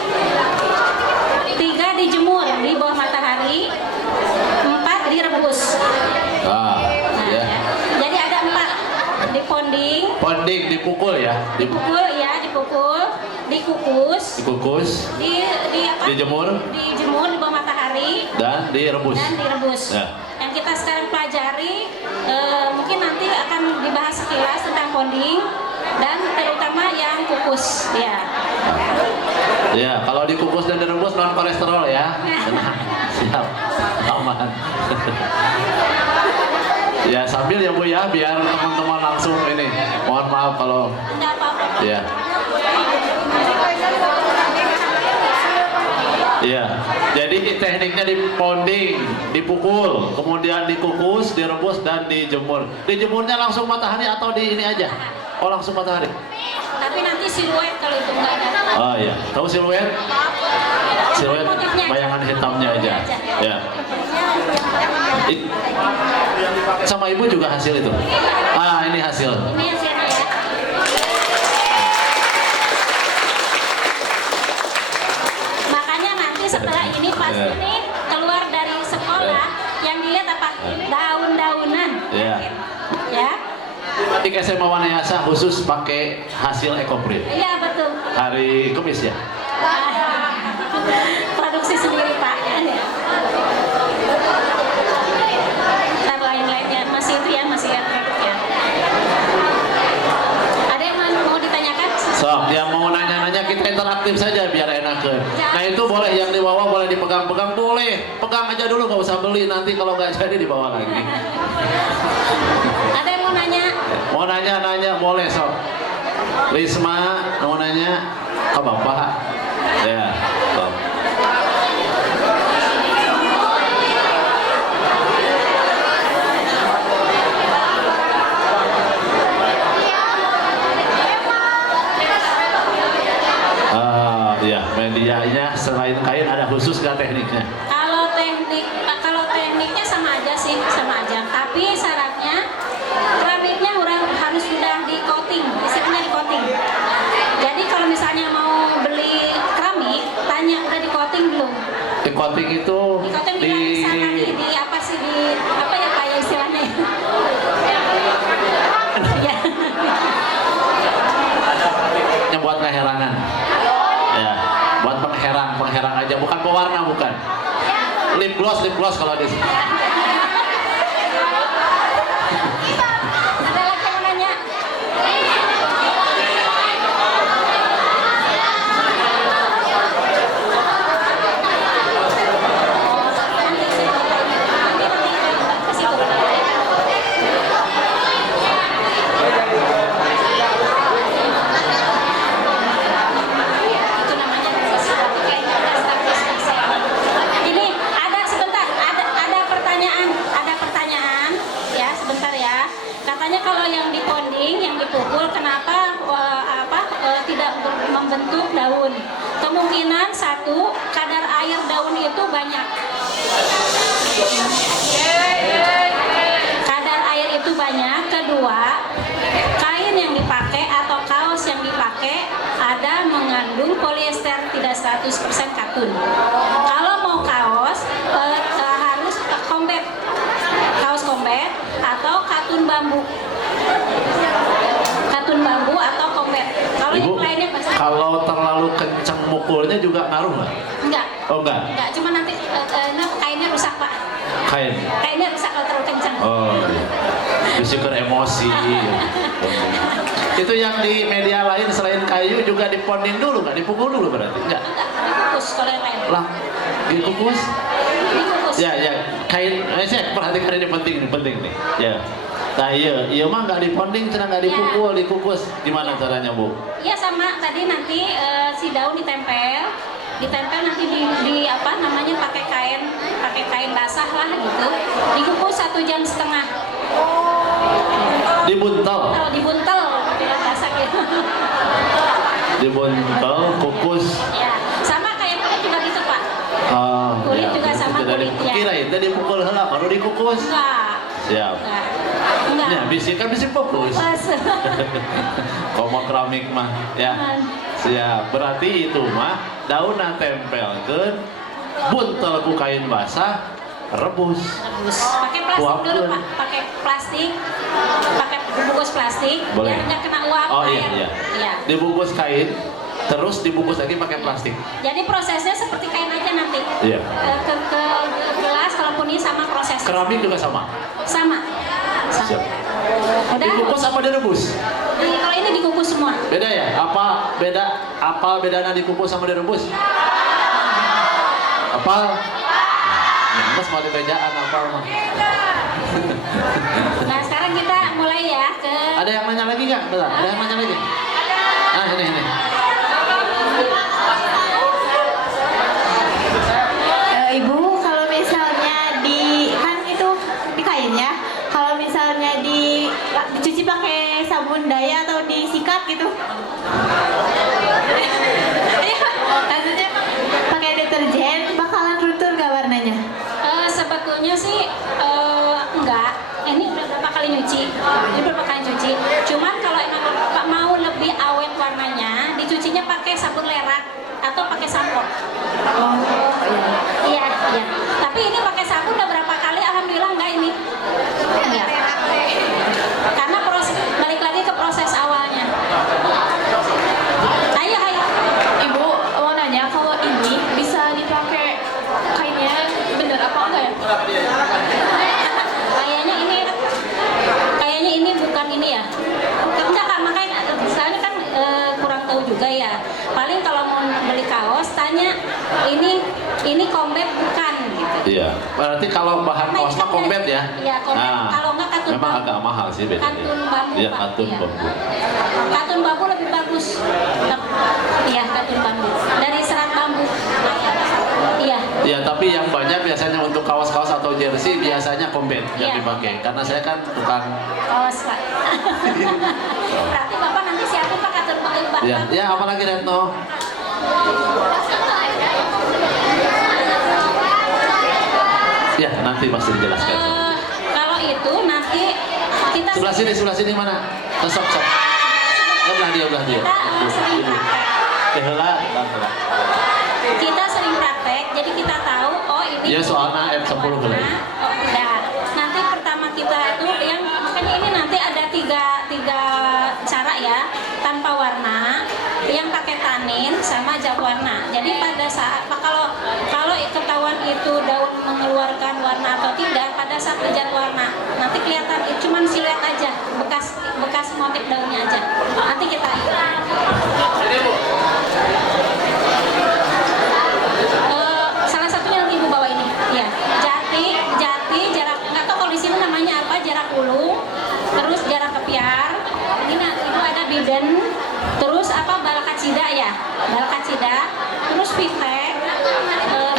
3 dijemur di bawah matahari. 4 direbus. Nah, ya. Jadi ada 4 di ponding. Ponding dipukul ya. Dipukul, dikukus. Dijemur. Dijemur di bawah matahari. Dan direbus. Ya. Yang kita sekarang pelajari mungkin nanti akan dibahas sekilas tentang ponding dan terutama yang kukus ya. Ya, kalau dikukus dan direbus non kolesterol ya. Tenang. Siap. Aman. Ya, sambil ya Bu ya, biar teman-teman langsung ini. Mohon maaf kalau Tidak apa-apa. ya. Iya, jadi tekniknya di ponding, dipukul, kemudian dikukus, direbus dan dijemur. Dijemurnya langsung matahari atau di ini aja? Oh, langsung matahari. Tapi nanti siluet kalau itu enggak ada. Oh iya, tahu siluet? Siluet bayangan hitamnya aja. Ya. Sama ibu juga hasil itu. Ah, ini hasil. Ini hasilnya ya. Makanya nanti setelah ini pasti nih keluar dari sekolah yang dilihat apa? Daun-daunan. Ya. Ya. Di SMA Wanayasa khusus pakai hasil ekoprint. Iya betul. Hari Kamis ya. Produksi sendiri Pak. Ntar lain-lainnya masih itu ya, masih ya produknya. Ada yang mau ditanyakan? Sok, yang mau nanya-nanya kita interaktif saja biar enakan. Nah itu boleh yang dibawa, boleh dipegang-pegang, boleh. Pegang aja dulu, nggak usah beli, nanti kalau nggak jadi dibawa lagi. Ada yang mau nanya? Mau nanya-nanya boleh sok. Risma mau nanya ke Bapak. Ya, sok. Ya, medianya selain kain ada khusus nggak tekniknya? Kalau tekniknya sama aja sih, sama aja. Tapi syaratnya keramiknya harus sudah di coating, istilahnya di coating. Jadi kalau misalnya mau beli keramik, tanya udah di coating belum? Di coating itu Di coating di apa sih di apa ya kayak istilahnya? Ya. yang buat keherangan. Ya, buat pengherang aja, bukan pewarna, bukan. Lip gloss kalau di sini. Ada lagi yang mau nanya? Ini ada pertanyaan ya, sebentar ya. Katanya kalau yang di ponding, yang dipukul, kenapa tidak membentuk daun? Kemungkinan 1, kadar air daun itu banyak. 100% katun. Kalau mau kaos harus combat, kaos combat atau katun bambu atau combat. Kalau Ibu, yang lainnya pasti kalau terlalu kencang mukulnya juga ngaruh nggak? enggak. Oh enggak, Enggak, cuma nanti kainnya rusak Pak. kain. Kainnya rusak kalau terlalu kencang. Oh, bersyukur emosi. Itu yang di media lain selain kayu juga diponding dulu nggak? Dipukul dulu berarti? Enggak? Enggak, dikukus kalau yang lain. Lah, dikukus? Dikukus. Ya, kain. Saya perhatikan ini penting nih. Ya. Nah iya mah nggak diponding, cina nggak dipukul, dikukus. Gimana caranya Bu? Iya sama, tadi nanti si daun ditempel nanti di apa namanya pakai kain basah lah gitu. Dikukus 1,5 jam. Dibuntel. Kalau dibuntel tidak basah gitu. Dibuntel, kukus. Ya, sama kayak kulit juga gitu Pak. Kulit juga sama kulitnya. Kirain tadi dipukul heula baru dikukus. Enggak. Siap. Enggak. Ya, bisa fokus. Pas. Komo keramik mah ya. Siap. Berarti itu mah daunna tempelkeun, buntel ku kain basah, rebus. Pakai plastik dulu Pak, pakai bungkus plastik Boleh. biar nggak kena uap Oh air. iya. Iya. Dibungkus kain, terus dibungkus lagi pakai plastik. Jadi prosesnya seperti kain aja nanti. Iya. Ke gelas kalaupun ini sama proses. Keramik juga sama. Sama. Siap. Udah. Dikukus apa direbus? Kalau ini dikukus semua. Beda ya? Apa bedanya dikukus sama direbus? Apa? Ya, mas mau dibedaan apa mah? Nah sekarang kita mulai ya ke. Ada yang nanya lagi nggak? Bentar, ada yang nanya lagi? Ah ini. Ibu, kalau misalnya kan itu di kain ya, kalau misalnya dicuci pakai sabun daya atau disikat gitu, maksudnya pakai deterjen bakalan luntur nggak warnanya? Sebetulnya sih enggak. Ini udah berapa kali nyuci? Cuman kalau emang Bapak mau lebih awet warnanya, dicucinya pakai sabun lerak atau pakai sampo. Oh iya. Iya. Tapi ini pakai sabun udah berapa kali? Alhamdulillah enggak ini. Enggak. Karena balik lagi ke proses awalnya. Ayo. Ibu mau nanya kalau ini bisa dipakai kainnya bener apa enggak ya? Kayaknya ini bukan ini ya. Enggak Kak, makanya soalnya kan kurang tahu juga ya. Paling kalau mau beli kaos tanya ini combat bukan gitu. Iya. Berarti kalau bahan kaos mah kompet ya? Iya, kompet. Kalau enggak katun memang bambu. agak mahal sih bedanya. Katun bambu. Iya, Pak. katun Iya. bambu. Katun bambu lebih bagus. Iya, katun bambu. Dari serat bambu. Iya. Iya, tapi yang banyak biasanya untuk kaos-kaos atau jersey biasanya kompet yang Iya. dipakai. Karena saya kan tukang. Kaos Pak. Berarti Bapak nanti siapin Pak katun bambu. Ya, apa lagi Retno? Ya, nanti pasti dijelaskan. Kalau itu nanti kita Sebelah sini mana? Sok. Belah dia. kita sering praktek. Heula. Kita sering praktek, jadi kita tahu oh ini. Ya, soalnya F10 warna. boleh. Oh udah. Nanti pertama kita itu yang makanya ini nanti ada tiga cara ya, tanpa warna, yang pakai tanin sama jam warna. Jadi pada saat kalau ketahuan itu daun mengeluarkan warna atau tidak, pada saat hujan warna nanti kelihatan cuman siluet aja, bekas motif daunnya aja. Nanti kita salah satunya nanti Ibu bawa ini. Ya, jati jarak nggak tahu kalau di sini namanya apa, jarak ulung, terus jarak kepiar. Ini Ibu ada biden, terus apa balakacida ya, terus pitek,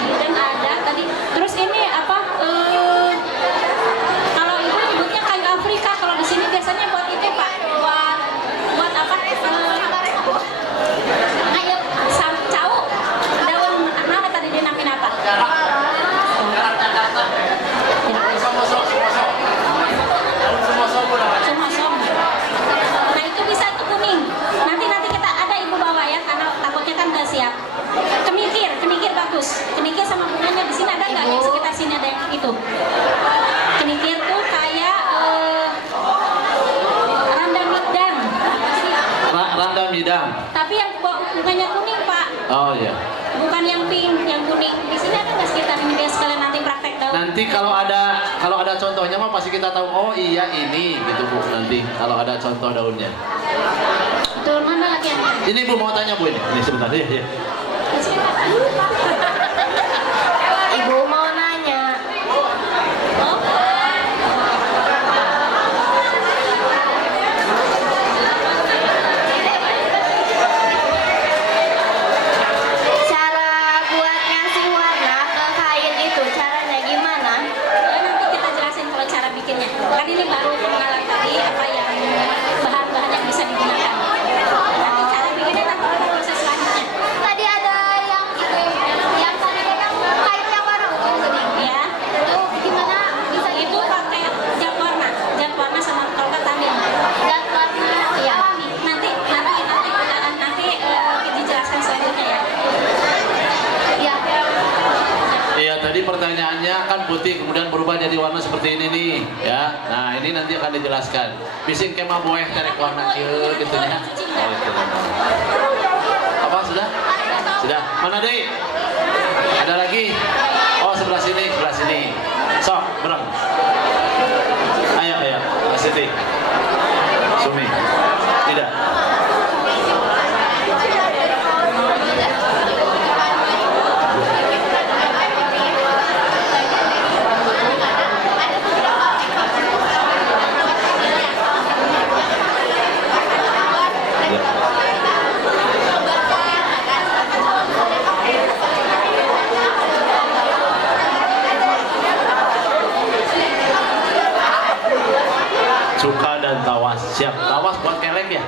biden ada tadi, terus ini apa? Kalau Ibu nyebutnya kayu Afrika, kalau di sini biasanya buat itu Pak, buat apa? Ayo cau, daun mana tadi dinamain apa? Sumosom. Nah itu bisa itu kuning. Nanti kita ada Ibu bawa ya, karena takutnya kan nggak siap. Kemiki nggak yang sekitar sini ada yang itu? Kenikir tuh kayak randang midang. Randang midang. Tapi yang bukannya kuning Pak. Oh iya. Bukan yang pink, yang kuning. Di sini ada nggak sekitar ini biar sekalian nanti praktek daun. Nanti kalau ada contohnya mah pasti kita tahu. Oh iya ini gitu Bu. Nanti kalau ada contoh daunnya. Betul, mana lagi yang? Ini Bu mau tanya Bu ini. Ini sebentar ya. Ibu mau nanya. Oh. Cara buat ngasih warna ke kain itu caranya gimana? Nanti kita jelasin kalau cara bikinnya. Kan ini baru pengenalan tadi apa yang bahan-bahan yang bisa digunakan. Nanti cara bikinnya nanti ada proses selanjutnya. Tadi ada yang itu, yang tadi yang kain yang warna ungu tadi. Ya, Itu gimana bisa itu pakai cat warna sama kalau tamil. cat warna? Iya. Nanti dijelaskan selanjutnya ya. Iya. Iya tadi pertanyaannya kan putih kemudian berubah jadi warna seperti ini nih ya. Nah ini nanti akan dijelaskan. Bising kemah boeh tarik warna kieu gitu ya. Oh, itu. Apa sudah? Sudah. Mana deh? Ada lagi? Oh sebelah sini. Sok berang. Ayo. Siti. Sumi. Tidak. Suka dan tawas. Siap. Tawas buat kelek ya?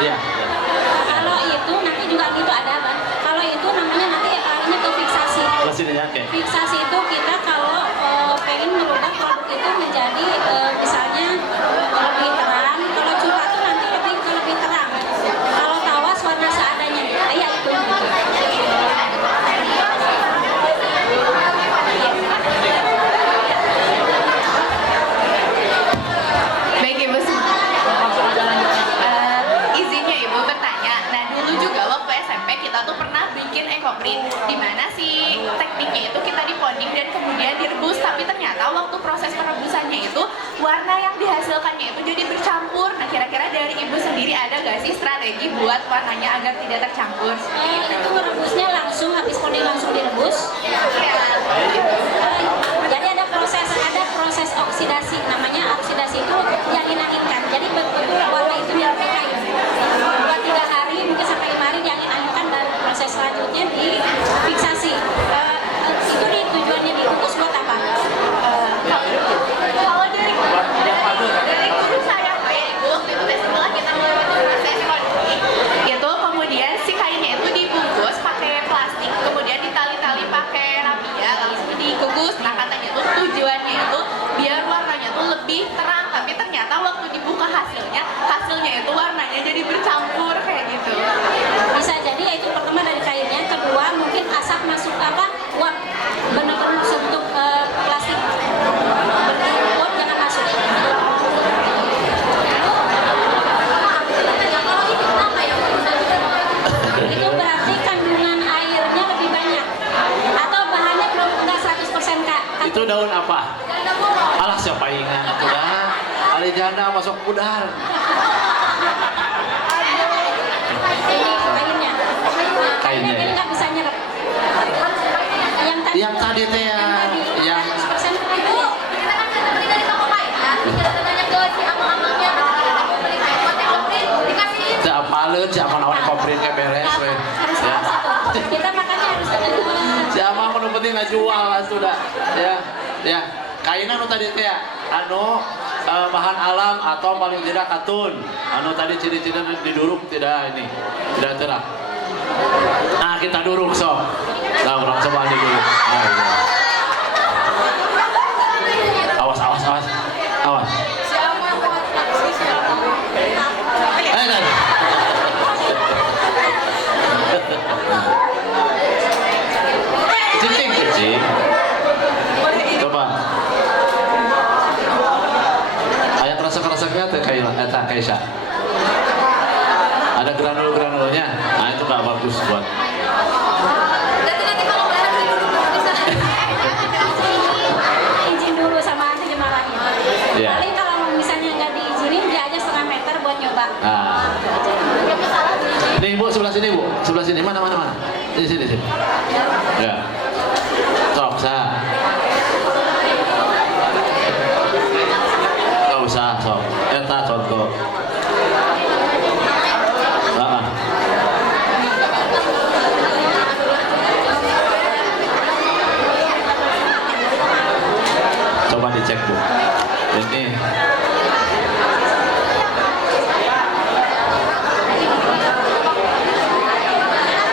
Iya. Kalau itu nanti juga gitu ada Bang. Kalau itu namanya nanti arahnya ke fiksasi. Ke sini ya, oke. Fiksasi itu kita kalau pengen merubah produk itu menjadi misalnya lebih terang. Kalau curah itu nanti lebih terang. Kalau tawas warna seadanya. Ya itu. Baik Ibu, izinnya Ibu bertanya. Nah dulu juga waktu SMP kita tuh pernah bikin ekoprint, di mana sih tekniknya itu kita dipoding dan kemudian direbus. Tapi ternyata waktu proses perebusannya itu warna yang dihasilkannya itu jadi bercampur. Nah kira-kira dari Ibu sendiri ada gak sih strategi buat warnanya agar tidak tercampur? Itu merebusnya langsung habis poding langsung direbus. Jadi ada proses oksidasi, namanya oksidasi itu yang dianginkan. Jadi betul warna itu lebih kain. 2-3 hari mungkin sampai 5 hari dianginkan dan proses selanjutnya di fiksasi. Itu tujuannya dibungkus buat apa? Kalau dari guru saya kayak Ibu waktu itu setelah kita melakukan proses produksi itu kemudian si kainnya itu dibungkus pakai plastik kemudian ditali-tali pakai rapia langsung dikukus. Nah katanya itu tujuannya itu biar warnanya tuh lebih terang, tapi ternyata waktu dibuka hasilnya itu warnanya jadi bercampur kayak gitu. Bisa jadi itu pertama dari kainnya, kedua mungkin asap masuk apa? Uap benar-benar bentuk plastik. Uap jangan masuk. Itu berarti kandungan airnya lebih banyak atau bahannya belum enggak 100% Kak. Itu daun apa? Alah siapa ingat udah. Ali janda masuk pudar. Kainnya ini nggak bisa nyerap. Yang tadi teh yang 100% itu Kita kan beli dari toko kain ya. Kita tanya ke si abang-abangnya mau beli kain buat ekoprint dikasih. apaleun si Ama naon koprin ke beres we. harus Ya. tahu situ. Kita makanya harus Si Ama nu penting ngajual lah sudah. Ya. Ya. Kaina nu tadi teh anu bahan alam atau paling tidak katun. Anu tadi ciri-ciri diduruk tidak ini. Tidak terang. Nah, kita duruk sok. Nah, orang coba dulu. Nah, iya. Awas. Nah. Cicing. Coba. Ayat rasa-rasanya teh Kaisha. Ada granul-granulnya. Nah, itu nggak bagus buat. Izin dulu sama anti dimarahin. Iya. Paling kalau misalnya nggak diizinin dia aja setengah meter buat nyoba. Nah. Nih Bu, sebelah sini Bu, sebelah sini. Mana? Di sini. Ya. Sok, sah. Nggak usah, sok. Eta contoh. Coba dicek Bu. Ini.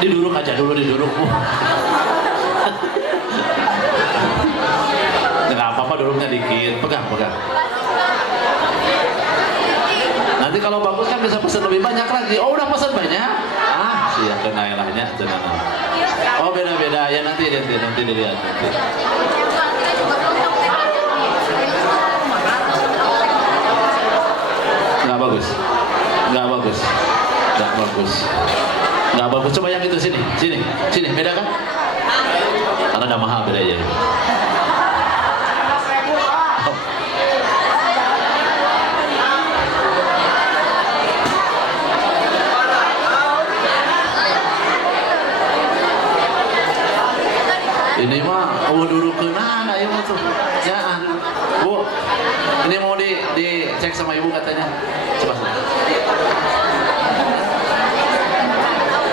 Diduduk aja dulu, diduduk Bu. Nggak apa-apa, duduknya dikit. Pegang. Nanti kalau bagus kan bisa pesan lebih banyak lagi. Oh, udah pesan banyak? Ah, siap kena elahnya, tenang. Oh, beda-beda ya, nanti dilihat. Nggak bagus. Coba yang itu sini. Beda kan? Karena udah mahal beda aja. Ini mah duduk ke mana ya tuh? Ya, Bu. Ini mau dicek sama Ibu katanya. Coba.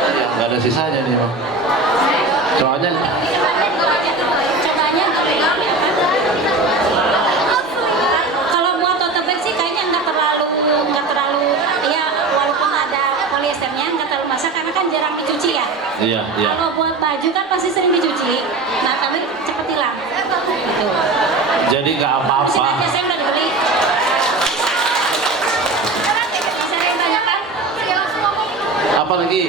Ya, nggak ada sisanya nih, Bang. Soalnya kalau buat tote bag sih kayaknya nggak terlalu ya, walaupun ada polyesternya nggak terlalu masak karena kan jarang dicuci ya. Iya. Kalau buat baju kan pasti sering dicuci, nah tapi cepet hilang. Gitu. Jadi nggak apa-apa. Mesin aja saya udah dibeli. Saya yang tanyakan. Apa lagi?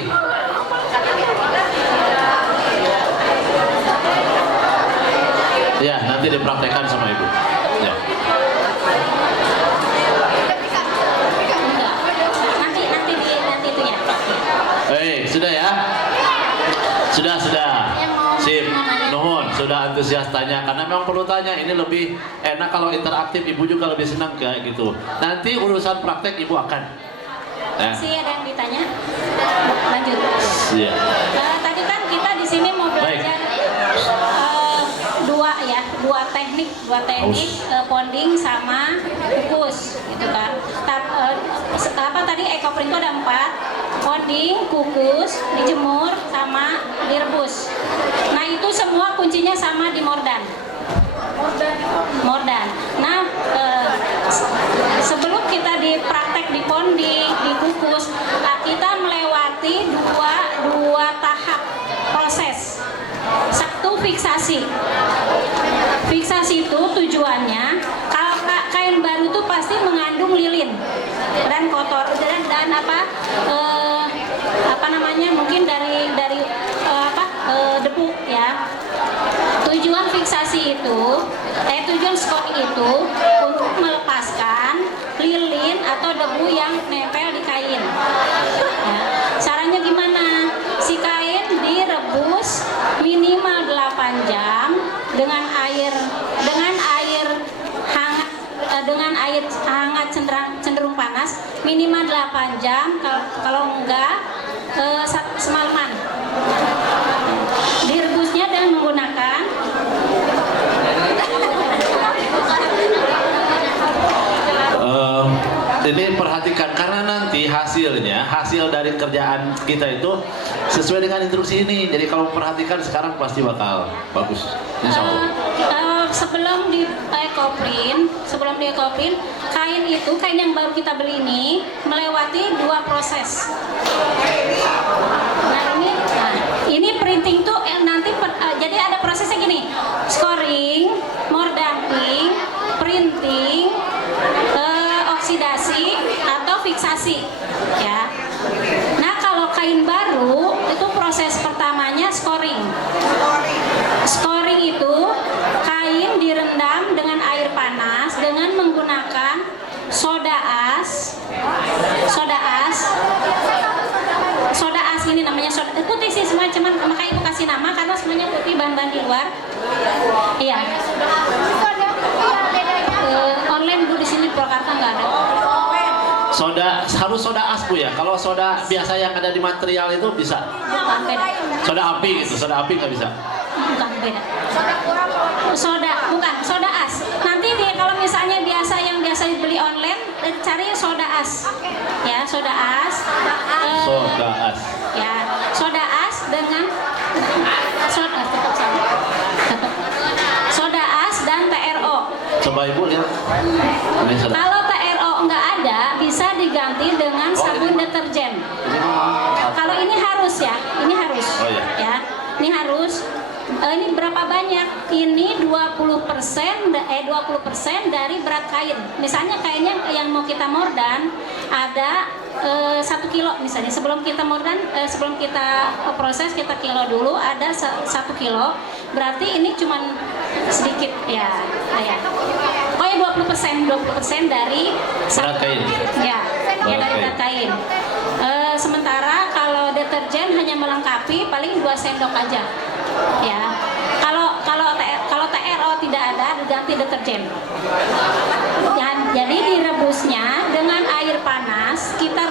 Ya, nanti dipraktekkan sama Ibu. Ya. Nanti itu ya. Sudah ya? Sudah. Sip. Nuhun, sudah antusias tanya karena memang perlu tanya. Ini lebih enak kalau interaktif, Ibu juga lebih senang kayak gitu. Nanti urusan praktek Ibu akan. Ya. Masih ada yang ditanya? Lanjut. Iya. Tadi kan kita di sini mau belajar dua teknik ponding sama kukus gitu kan. Apa tadi ekoprint itu ada 4: ponding, kukus, dijemur sama direbus. Nah itu semua kuncinya sama di mordan. Nah sebelum kita dipraktek di ponding, dikukus, kita melewati dua tahap proses. Satu, fiksasi. Fiksasi itu tujuannya kalau kain baru itu pasti mengandung lilin dan kotor dan mungkin dari debu ya. Tujuan fiksasi itu, tujuan scoring itu untuk melepaskan lilin atau debu yang nempel di kain. Ya. Caranya gimana? Si kain direbus minimal 8 jam dengan air hangat cenderung panas minimal 8 jam, kalau enggak semalaman. Direbusnya dengan menggunakan ini perhatikan karena nanti hasil dari kerjaan kita itu sesuai dengan instruksi ini. Jadi kalau perhatikan sekarang pasti bakal bagus. Insya Allah. Sebelum di ekoprint, kain yang baru kita beli ini melewati 2 proses. Nah ini printing tuh nanti jadi ada prosesnya gini: scoring, mordamping, printing, oksidasi atau fiksasi ya. Nah kalau kain baru itu proses pertamanya scoring itu kain kasih nama karena semuanya putih bahan-bahan di luar. Iya. Online Bu di sini Purwakarta nggak ada. Soda harus soda as Bu ya. Kalau soda biasa yang ada di material itu bisa. Bukan, beda. Soda api gitu, soda api nggak bisa. Bukan, beda. Bukan soda as. Nanti kalau misalnya yang biasa dibeli online, cari soda as. Ya, soda as. Soda as. Ya, soda as dengan soda tetap sama. Soda as dan TRO. Coba Ibu lihat. Ini soda. Kalau TRO nggak ada, bisa diganti dengan sabun deterjen. Kalau ini harus ya, ini harus. Oh, iya. Ya, ini harus. Ini berapa banyak? Ini 20% dari berat kain. Misalnya kainnya yang mau kita mordan ada 1 kilo misalnya. Sebelum kita mordan, sebelum kita proses kita kilo dulu ada 1 kilo. Berarti ini cuman sedikit ya. Pokoknya 20% dari Berat kain. Ya, dari berat kain. Sementara kalau deterjen hanya melengkapi paling 2 sendok aja. Ya. Kalau TRO tidak ada diganti deterjen. Jadi direbusnya dengan air panas kita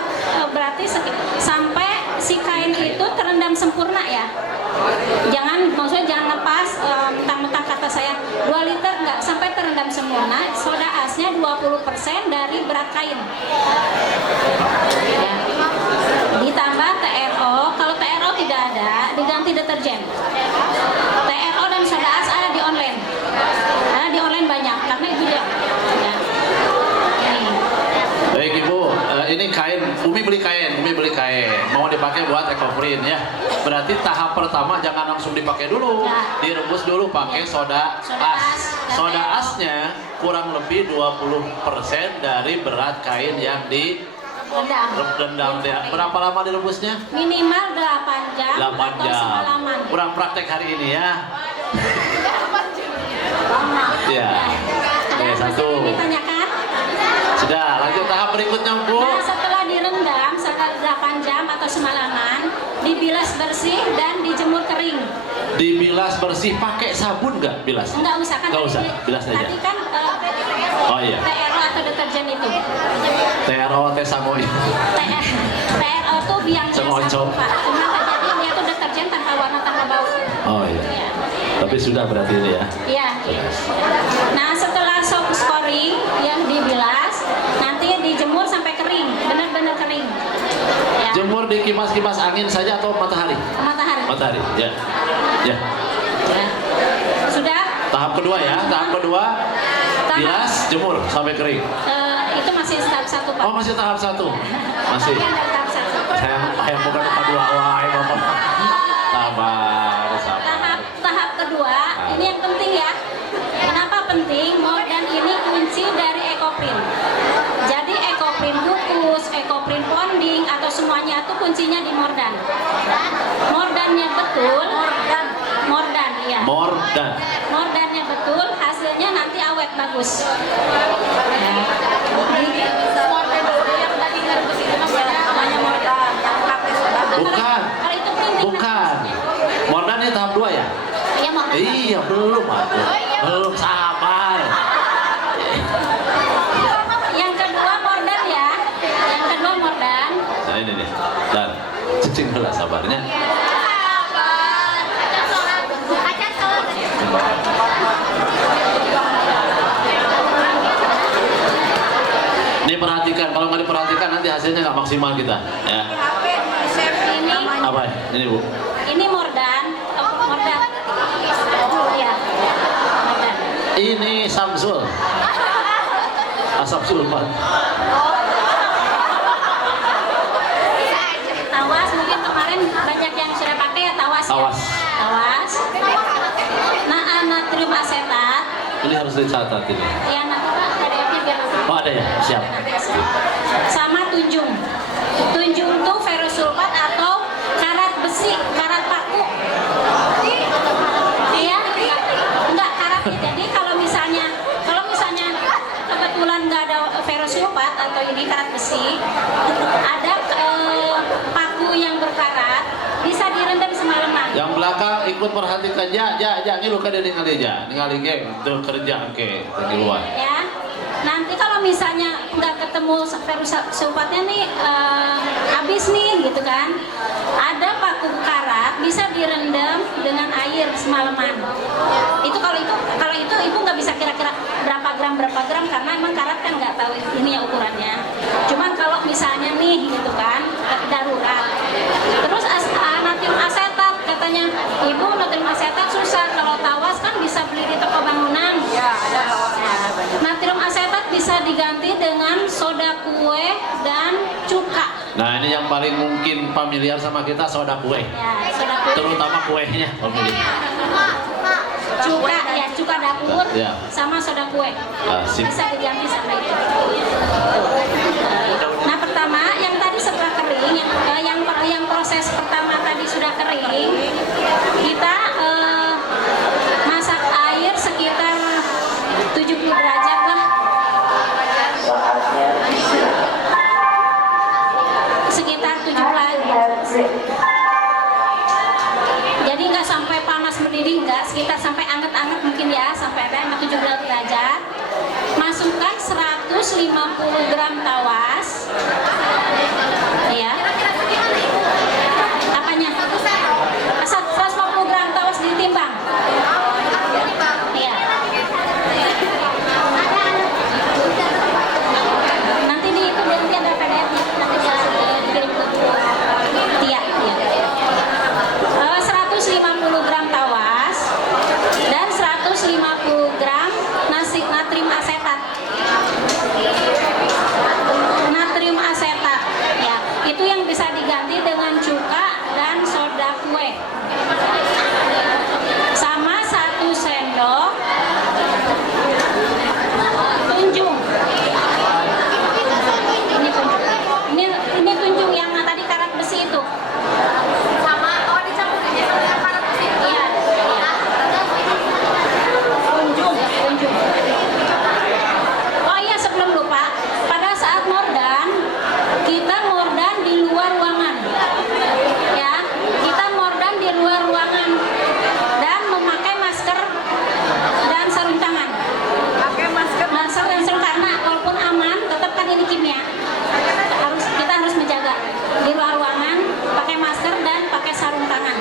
berarti sampai si kain itu terendam sempurna ya. Maksudnya jangan lepas mentang-mentang kata saya 2 liter enggak, sampai terendam sempurna. Soda asnya 20% dari berat kain. Ya. Ditambah TRO, kalau TRO tidak ada diganti deterjen. TRO dan soda as ada di online. Ada di online banyak karena itu dia. Ya. Baik Ibu, ini kain, Umi beli kain, mau dipakai buat ekoprint ya. Berarti tahap pertama jangan langsung dipakai dulu, direbus dulu pakai soda as. Soda asnya kurang lebih 20% dari berat kain yang rendam ya. Berapa lama direbusnya? Minimal 8 jam. 8 atau jam. semalaman. Kurang praktek hari ini ya. Ya. Oke, satu. Ditanyakan. Sudah, lanjut tahap berikutnya Bu. Nah, setelah direndam setelah 8 jam atau semalaman, dibilas bersih dan dijemur kering. Dibilas bersih pakai sabun nggak bilas? Enggak usah kan? Nggak usah, bilas aja. Tadi kan Oh iya. TRO atau deterjen itu. TRO teh samoy. TRO tuh biangnya Semonco. Pak. Cuma jadi dia tuh deterjen tanpa warna tanpa bau. Oh iya. Ya. Tapi sudah berarti ini ya. Iya. Nah, setelah soft scoring yang dibilas, nanti dijemur sampai kering, benar-benar kering. Ya. Jemur di kipas angin saja atau matahari? Matahari. Matahari, ya. Ya. Ya. Sudah? Tahap kedua ya, tahap kedua bilas, jemur sampai kering. Itu masih tahap 1 Pak. Oh masih tahap 1, masih. Bagian dari tahap 1. Saya bukan tahap 2, wah Bapak. Sabar. Tahap kedua, ini yang penting ya. Kenapa penting? Mordan ini kunci dari ekoprint. Jadi ekoprint bukus, ekoprint bonding atau semuanya itu kuncinya di mordan. Mordannya betul, mordan iya. Mordan. Mordannya betul, hasilnya nanti awet bagus. Bukan. Kalau itu printing. Bukan. Mordan ini tahap 2 ya? Iya, mordan. Iya, belum aku. Belum sabar. Yang kedua mordan ya. Yang kedua mordan. Nah ini nih. Dan cicing dulu sabarnya. Ini perhatikan, kalau nggak diperhatikan nanti hasilnya nggak maksimal kita. Ya. Ini Apa? Ini Bu. ini mordan. Mordan. Iya. Mordan. Ini Samsul. Asap sulfat. Tawas mungkin kemarin banyak yang sudah pakai ya tawas. Tawas. Ya? Tawas. Nah, natrium asetat. Ini harus dicatat ini. Ya, ada biar. Oh ada ya, siap. Sama tunjung. Tunjung tuh ferrosulfat atau karat besi, karat paku. Iya, enggak karat. Jadi kalau misalnya kebetulan nggak ada ferrosulfat atau ini karat besi, ada paku yang berkarat bisa direndam semalaman. Yang belakang ikut perhatikan ja ngilu ka dia ningali ge teu kerja ke di luar. Ya. Nanti kalau misalnya nggak ketemu sulfatnya nih habis nih gitu kan, ada paku karat bisa direndam dengan air semalaman. Itu kalau itu ibu nggak bisa kira-kira berapa gram karena emang karat kan nggak tahu ini ya ukurannya. Cuman kalau misalnya nih gitu kan darurat, terus natrium asetat katanya ibu natrium asetat susah, kalau tawas kan bisa beli di toko bangunan. Ya, ada tawasnya. Natrium asetat bisa diganti dengan soda kue dan cuka. Nah ini yang paling mungkin familiar sama kita soda kue. Ya, soda kue. Terutama kuenya familiar. Cuka dapur Ya. sama soda kue. Sip. Bisa diganti sama itu. Nah pertama yang tadi setelah kering, yang proses pertama tadi sudah kering, kita masak air sekitar 70 derajat lah. Sekitar 17. Jadi nggak sampai panas mendidih, nggak, sekitar sampai anget-anget mungkin ya, sampai ada 17 derajat. Masukkan 150 gram tawas. Ya. Apanya? 150 gram tawas ditimbang. Iya. Nanti di itu nanti ada PDF-nya, nanti dikirim ke Tia. Ya. 150 gram tawas dan 150 gram natrium asetat. Natrium asetat, ya, itu yang bisa diganti dengan cuka dan soda kue. Sama 1 sendok tunjung. Ini tunjung. Ini tunjung yang tadi karat besi itu. Sama dicampur dengan karat besi. Iya. Tunjung. Oh iya, sebelum lupa, pada saat mordan kita mordan di luar ruangan. Ya, kita mordan di luar ruangan dan memakai masker dan sarung tangan. Pakai masker dan sarung karena walaupun aman, tetap kan ini kimia. Kita harus menjaga di luar ruangan, pakai masker dan pakai sarung tangan.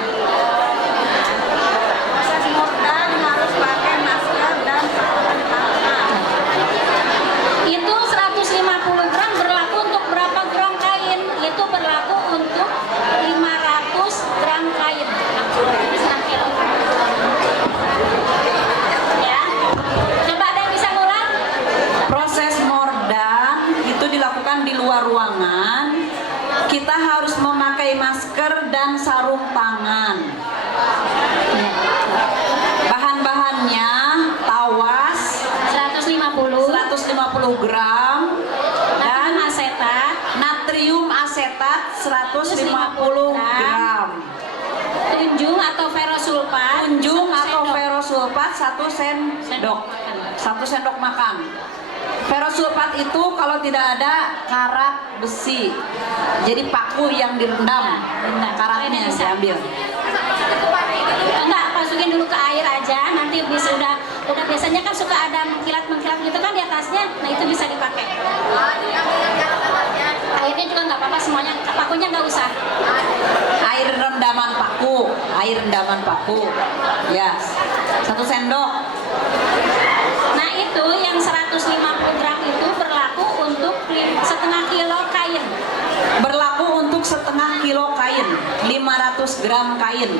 Mordan harus pakai masker dan sarung tangan. Itu 150 gram berlaku untuk berapa gram kain? Itu berlaku untuk 500 gram kain. Ya. Coba ada yang bisa ngulang? Proses mordan itu dilakukan di luar ruangan. Kita harus memakai masker dan sarung tangan. Bahan-bahannya tawas 150 gram dan natrium asetat 150 gram. Tunjung atau ferosulfat. Ferosulfat 1 sendok makan. Ferosulfat itu kalau tidak ada karat besi, jadi paku yang direndam, karatnya diambil. Enggak, masukin dulu ke air aja, nanti bisa udah biasanya kan suka ada mengkilat gitu kan di atasnya, nah itu bisa dipakai. Airnya juga nggak apa-apa semuanya, pakunya nggak usah. Air rendaman paku, ya, 1 sendok. Nah itu yang 150 gram itu berlaku untuk setengah kilo kain. Berlaku untuk setengah kilo kain, 500 gram kain.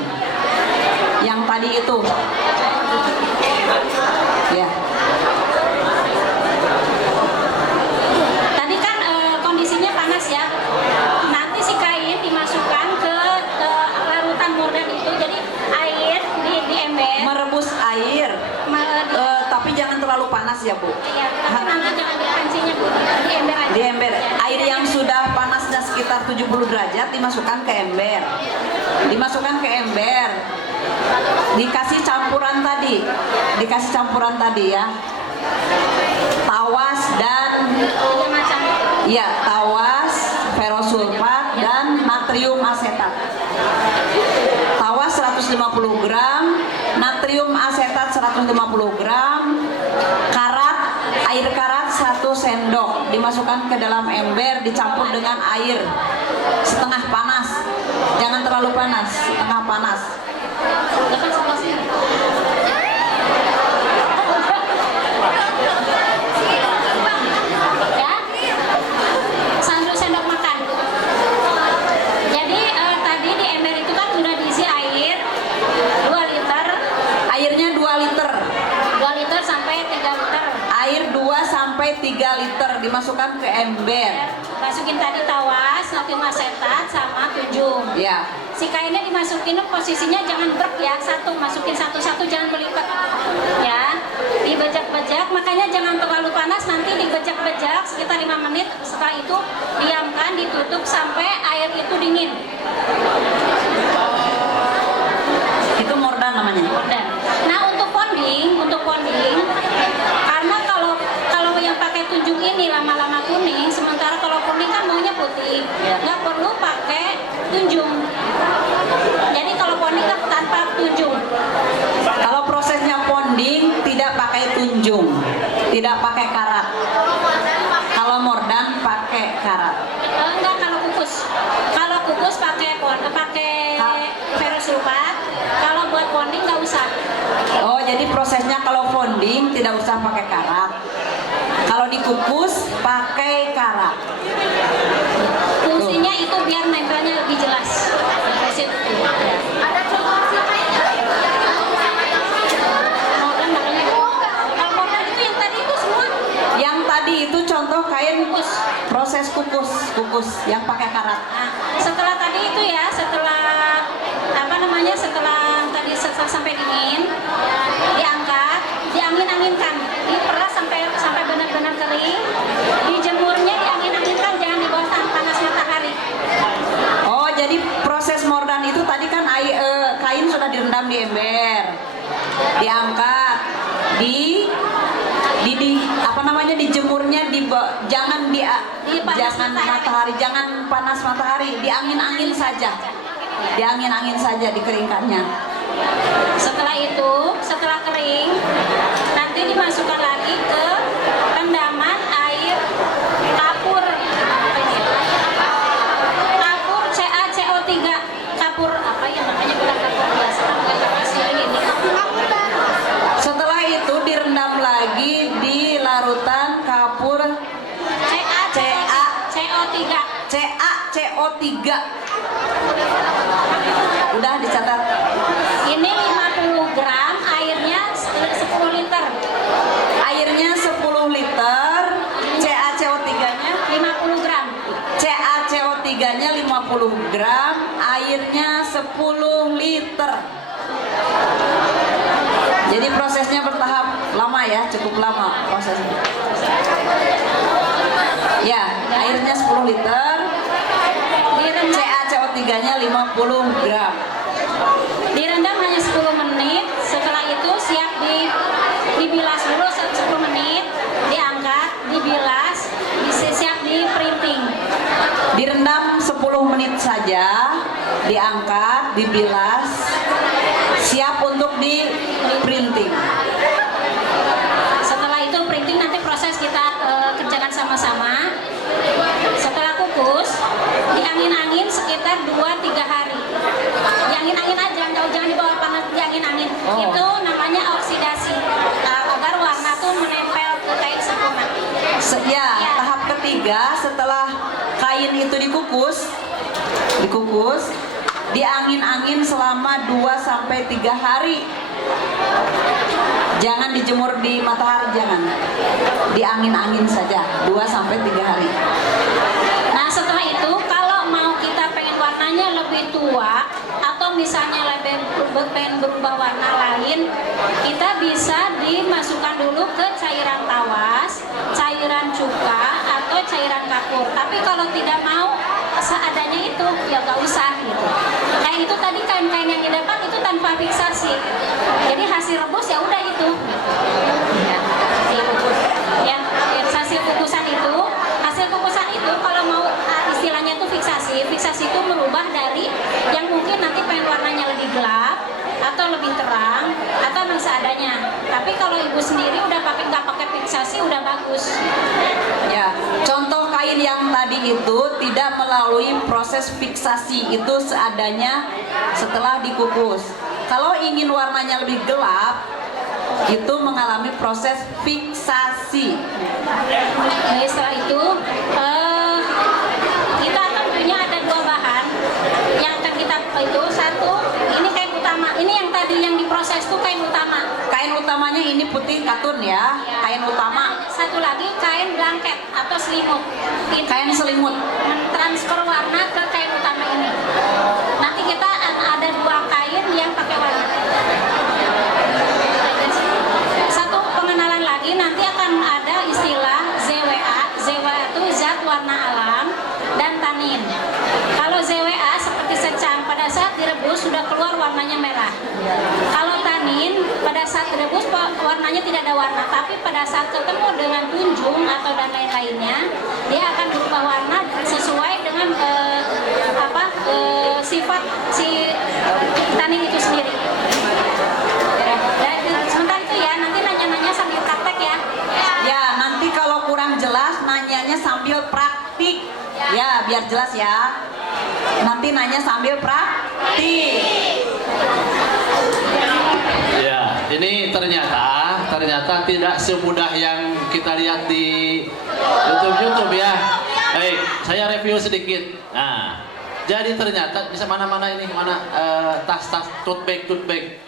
Yang tadi itu. Ya. Tadi kan kondisinya panas ya. Nanti si kain dimasukkan ke larutan mordan itu. Jadi air di ember. Merebus air. Tapi jangan terlalu panas ya, Bu. Iya, tapi nanti jangan di pansinya, Bu. Di ember aja. Di ember. Air yang sudah panasnya sekitar 70 derajat dimasukkan ke ember. Dikasih campuran tadi ya. Tawas dan tawas, ferosulfat dan natrium asetat. Tawas 150 150 gram, natrium asetat 150 gram, air karat 1 sendok dimasukkan ke dalam ember, dicampur dengan air setengah panas, jangan terlalu panas, setengah panas. Ya, 1 sendok makan. Jadi tadi di ember itu kan sudah diisi air 2 liter. Airnya 2 liter. 2 liter sampai 3 liter. Air 2 sampai 3 liter dimasukkan ke ember. Masukin tadi tawas, natrium asetat sama tunjung. Ya. Si kainnya dimasukin posisinya jangan brek ya, masukin satu-satu, jangan melipat ya, dibejak-bejak, makanya jangan terlalu panas, nanti dibejak-bejak sekitar 5 menit, setelah itu diamkan, ditutup sampai air itu dingin. Itu mordan namanya. Mordan. Nah untuk ponding, karena kalau yang pakai tunjung ini lama-lama kuning, sementara kalau ponding kan maunya putih, nggak perlu pakai tunjung. Jadi kalau ponding kan tanpa tunjung. Kalau prosesnya ponding tidak pakai tunjung, tidak pakai karat. Kalau mordan pakai karat. Enggak, kalau kukus pakai ferrosulfat. Kalau buat ponding nggak usah. Oh, jadi prosesnya kalau ponding tidak usah pakai karat. Kalau dikukus pakai karat. Fungsinya itu biar nempelnya lebih jelas. Ada contoh lainnya? Mordan namanya. Kalau mordan itu yang tadi itu semua. Yang tadi itu contoh kain proses kukus yang pakai karat. Nah, setelah tadi itu ya, setelah sampai dingin, diangkat, diangin-anginkan, diperas sampai benar-benar kering, dijemurnya diangin-anginkan, jangan di bawah panas matahari. Oh, jadi proses mordan itu tadi kan kain sudah direndam di ember, diangkat, dijemurnya jangan matahari, jangan panas matahari, diangin-angin saja. Diangin-angin saja, dikeringkannya. Setelah kering, nanti dimasukkan lagi ke rendaman air kapur. Kapur CaCO3. Kapur apa yang namanya, bukan kapur biasa, bukan kapur siling ini. Setelah itu direndam lagi di larutan kapur CaCO3. Udah dicatat. Ini 50 gram, airnya 10 liter. Airnya 10 liter, CaCO3-nya 50 gram. CaCO3-nya 50 gram, airnya 10 liter. Jadi prosesnya bertahap, lama ya, cukup lama prosesnya. Ya, airnya 10 liter, CaCO3-nya 50 gram. Direndam hanya 10 menit, setelah itu siap dibilas dulu 10 menit, diangkat, dibilas, siap di printing. Direndam 10 menit saja, diangkat, dibilas, siap untuk di printing. Setelah itu printing nanti proses kita kerjakan sama-sama. Setelah kukus, diangin-angin sekitar 2-3 hari. Diangin-angin aja, jangan dibawa panas, diangin-angin. Oh. Itu namanya oksidasi, agar warna tuh menempel ke kain sempurna. Tahap ketiga setelah kain itu dikukus, diangin-angin selama 2-3 hari. Jangan dijemur di matahari, jangan. Diangin-angin saja 2-3 hari. Nah setelah itu kalau mau kita pengen warnanya lebih tua atau misalnya pengen berubah warna lain, kita bisa dimasukkan dulu ke cairan tawas, cairan cuka atau cairan kapur. Tapi kalau tidak mau seadanya itu ya nggak usah gitu. Kayak itu tadi kain-kain yang didapat itu tanpa fiksasi. Jadi hasil rebus ya udah itu. Ya, hasil kukusan itu kalau mau istilahnya itu fiksasi itu merubah dari yang mungkin nanti pengen warnanya lebih gelap ibu sendiri udah nggak pakai fiksasi udah bagus. Ya, contoh kain yang tadi itu tidak melalui proses fiksasi, itu seadanya setelah dikukus. Kalau ingin warnanya lebih gelap, itu mengalami proses fiksasi. Nah, setelah itu kita akan punya ada 2 bahan yang akan kita itu satu ini kain utama, ini yang tadi yang diproses itu kain utama. Kain utamanya ini putih katun ya, kain utama. Satu lagi kain blanket atau selimut. Kain selimut. Mentransfer warna ke kain utama ini. Nanti kita ada 2 kain yang pakai warna. Satu pengenalan lagi, nanti akan ada istilah ZWA. ZWA itu zat warna alam dan tanin. Kalau ZWA seperti secang, pada saat direbus sudah keluar warnanya merah. Kalau tanin pada saat direbus warnanya tidak ada warna, tapi pada saat ketemu dengan tunjung atau dan lain-lainnya, dia akan berubah warna sesuai dengan sifat si tanin itu sendiri. Dan sementara itu ya, nanti nanya-nanya sambil praktek ya. Ya, nanti kalau kurang jelas nanyanya sambil praktik. Ya, biar jelas ya. Nanti nanya sambil praktik. Ya, ini ternyata tidak semudah yang kita lihat di YouTube ya. Baik, saya review sedikit. Nah, jadi ternyata bisa mana-mana ini, mana tas tote bag.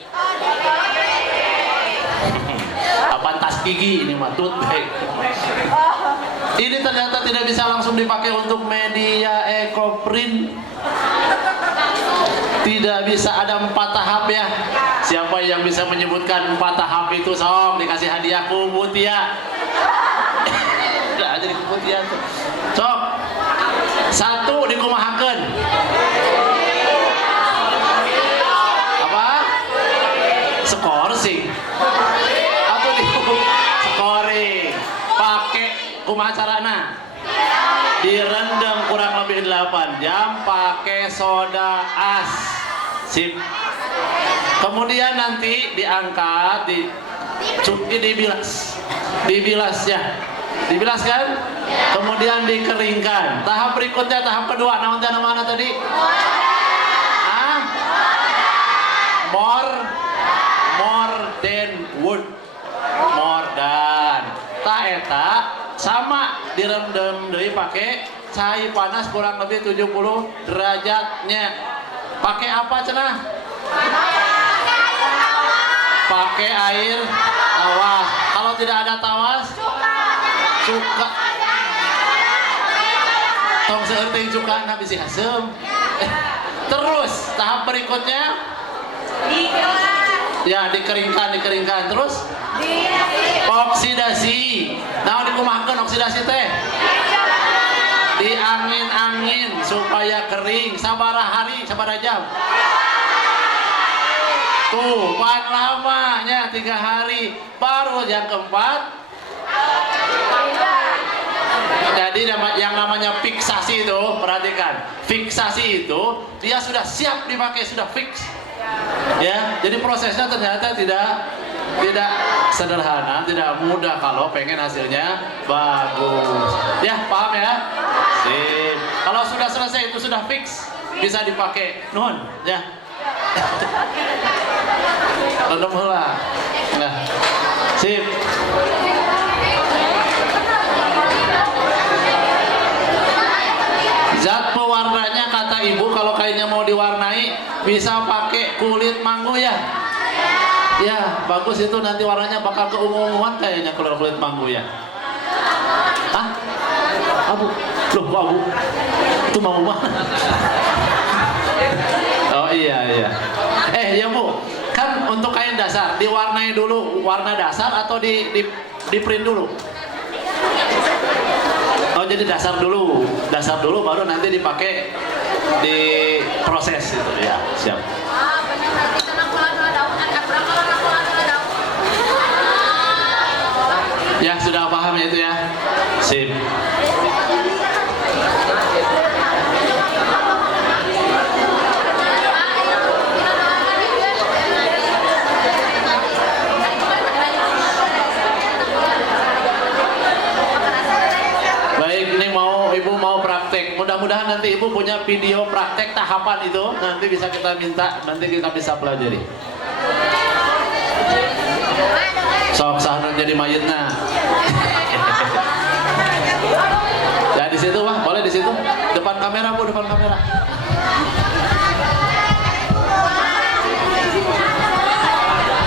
Apa tas gigi ini mah tote bag. Ini ternyata tidak bisa langsung dipakai untuk media ekoprint. Tidak bisa, ada 4 tahap ya. Siapa yang bisa menyebutkan 4 tahap itu, sok dikasih hadiah ku Mutia. Udah jadi ku Mutia tuh. Sok. 1 dikumahakeun. Apa? Skorsing. Atau scoring. Pakai kumaha carana? Direndam kurang lebih 8 jam pakai soda as. Sip. Kemudian nanti diangkat, dibilas ya. Dibilas kan? Kemudian dikeringkan. Tahap berikutnya, tahap kedua, namanya mana tadi? More than wood. More than. Ta eta sama direndam deui pakai cai panas kurang lebih 70 derajatnya. Pakai apa cenah? Pakai air tawas. Kalau tidak ada tawas, cuka. Tong seeuting cuka na bisi asem. Terus tahap berikutnya ya dikeringkan terus oksidasi. Nah, dikumahakeun oksidasi teh? Diangin-angin supaya kering. Sabaraha hari, sabaraha jam? Tuh, pan lamanya 3 hari. Baru yang keempat. Jadi yang namanya fiksasi itu, perhatikan. Fiksasi itu dia sudah siap dipakai, sudah fix. Ya, jadi prosesnya ternyata tidak sederhana, tidak mudah kalau pengen hasilnya bagus. Ya, paham ya? Sip. Kalau sudah selesai itu sudah fix, bisa dipakai. Nuhun, ya. Rendam heula. Nah. Sip. Zat pewarnanya kata ibu kalau kainnya mau diwarnai bisa pakai kulit manggu ya. Ya, bagus itu, nanti warnanya bakal keunguan kayaknya kalau kulit manggu ya. Hah? Abu? Loh, kok abu? Itu manggu mana? Oh iya. Ya Bu, kan untuk kain dasar diwarnai dulu warna dasar atau di print dulu? Oh, jadi dasar dulu baru nanti dipakai di proses itu ya. Siap. Ya, sudah paham ya itu ya. Sip. mudah-mudahan nanti ibu punya video praktek tahapan itu, nanti bisa kita minta, nanti kita bisa pelajari. Sok sahna jadi mayitna. Ya di situ Wah, boleh di situ. Depan kamera Bu, depan kamera.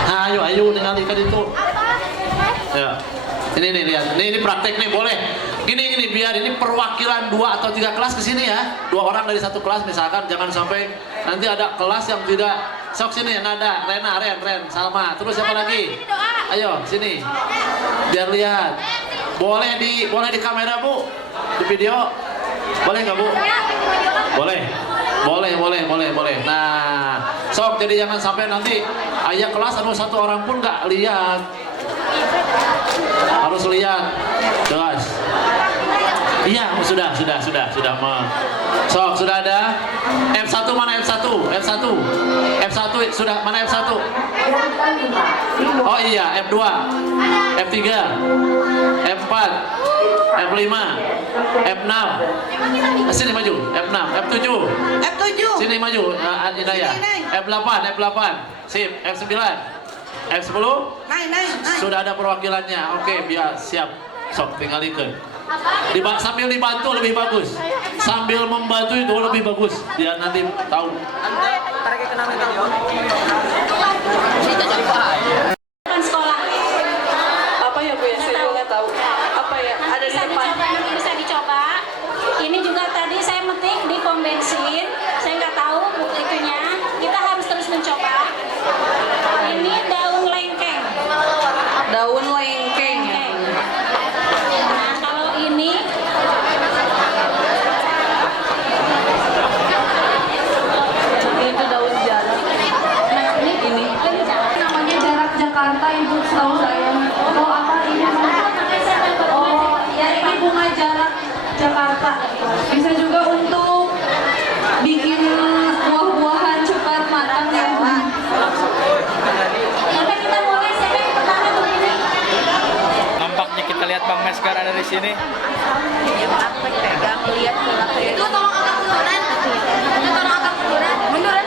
Nah, ayo ningalikeun itu. Ya. Ini nih lihat. Ini praktek nih, boleh. Gini biar ini perwakilan 2 atau 3 kelas ke sini ya. 2 orang dari satu kelas misalkan, jangan sampai nanti ada kelas yang tidak. Sok sini Nada, Rena, Ren, Salma. Terus siapa lagi? Ayo sini. Biar lihat. Boleh di kamera Bu. Di video. Boleh nggak Bu? Boleh. Nah, sok jadi jangan sampai nanti ayah kelas anu 1 orang pun nggak lihat. Harus lihat. Jelas. Iya, sudah. Sok, sudah ada. F1 mana F1? F1 sudah mana F1? Oh iya, F2, F3, F4, F5, F6. Sini maju, F6, F7. Sini maju, Inaya. F8. Sip, F9. F10. Sudah ada perwakilannya. Oke, biar siap. Sok, tinggal ikut. Sambil dibantu lebih bagus. Sambil membantu itu lebih bagus. Biar nanti tahu. Sekolah. Apa ya Bu ya? Saya nggak tahu. Apa ya? Ada di depan. Bisa dicoba. Ini juga tadi saya metik di pom bensin. Saya nggak tahu buku itunya. Kita harus terus mencoba. Ini daun lengkeng. Daun lengkeng ya. Nah, kalau ini Itu daun jarak. Ini namanya jarak Jakarta Ibu, setahu saya. Oh apa ini? Oh ya, ini bunga jarak Jakarta. Bisa juga untuk bikin buah-buahan cepat matang ya Bu. Sampai kita mulai siapa yang pertama begini. Nampaknya kita lihat Bang Meskar ada di sini. Itu tolong angkat munduran. Munduran.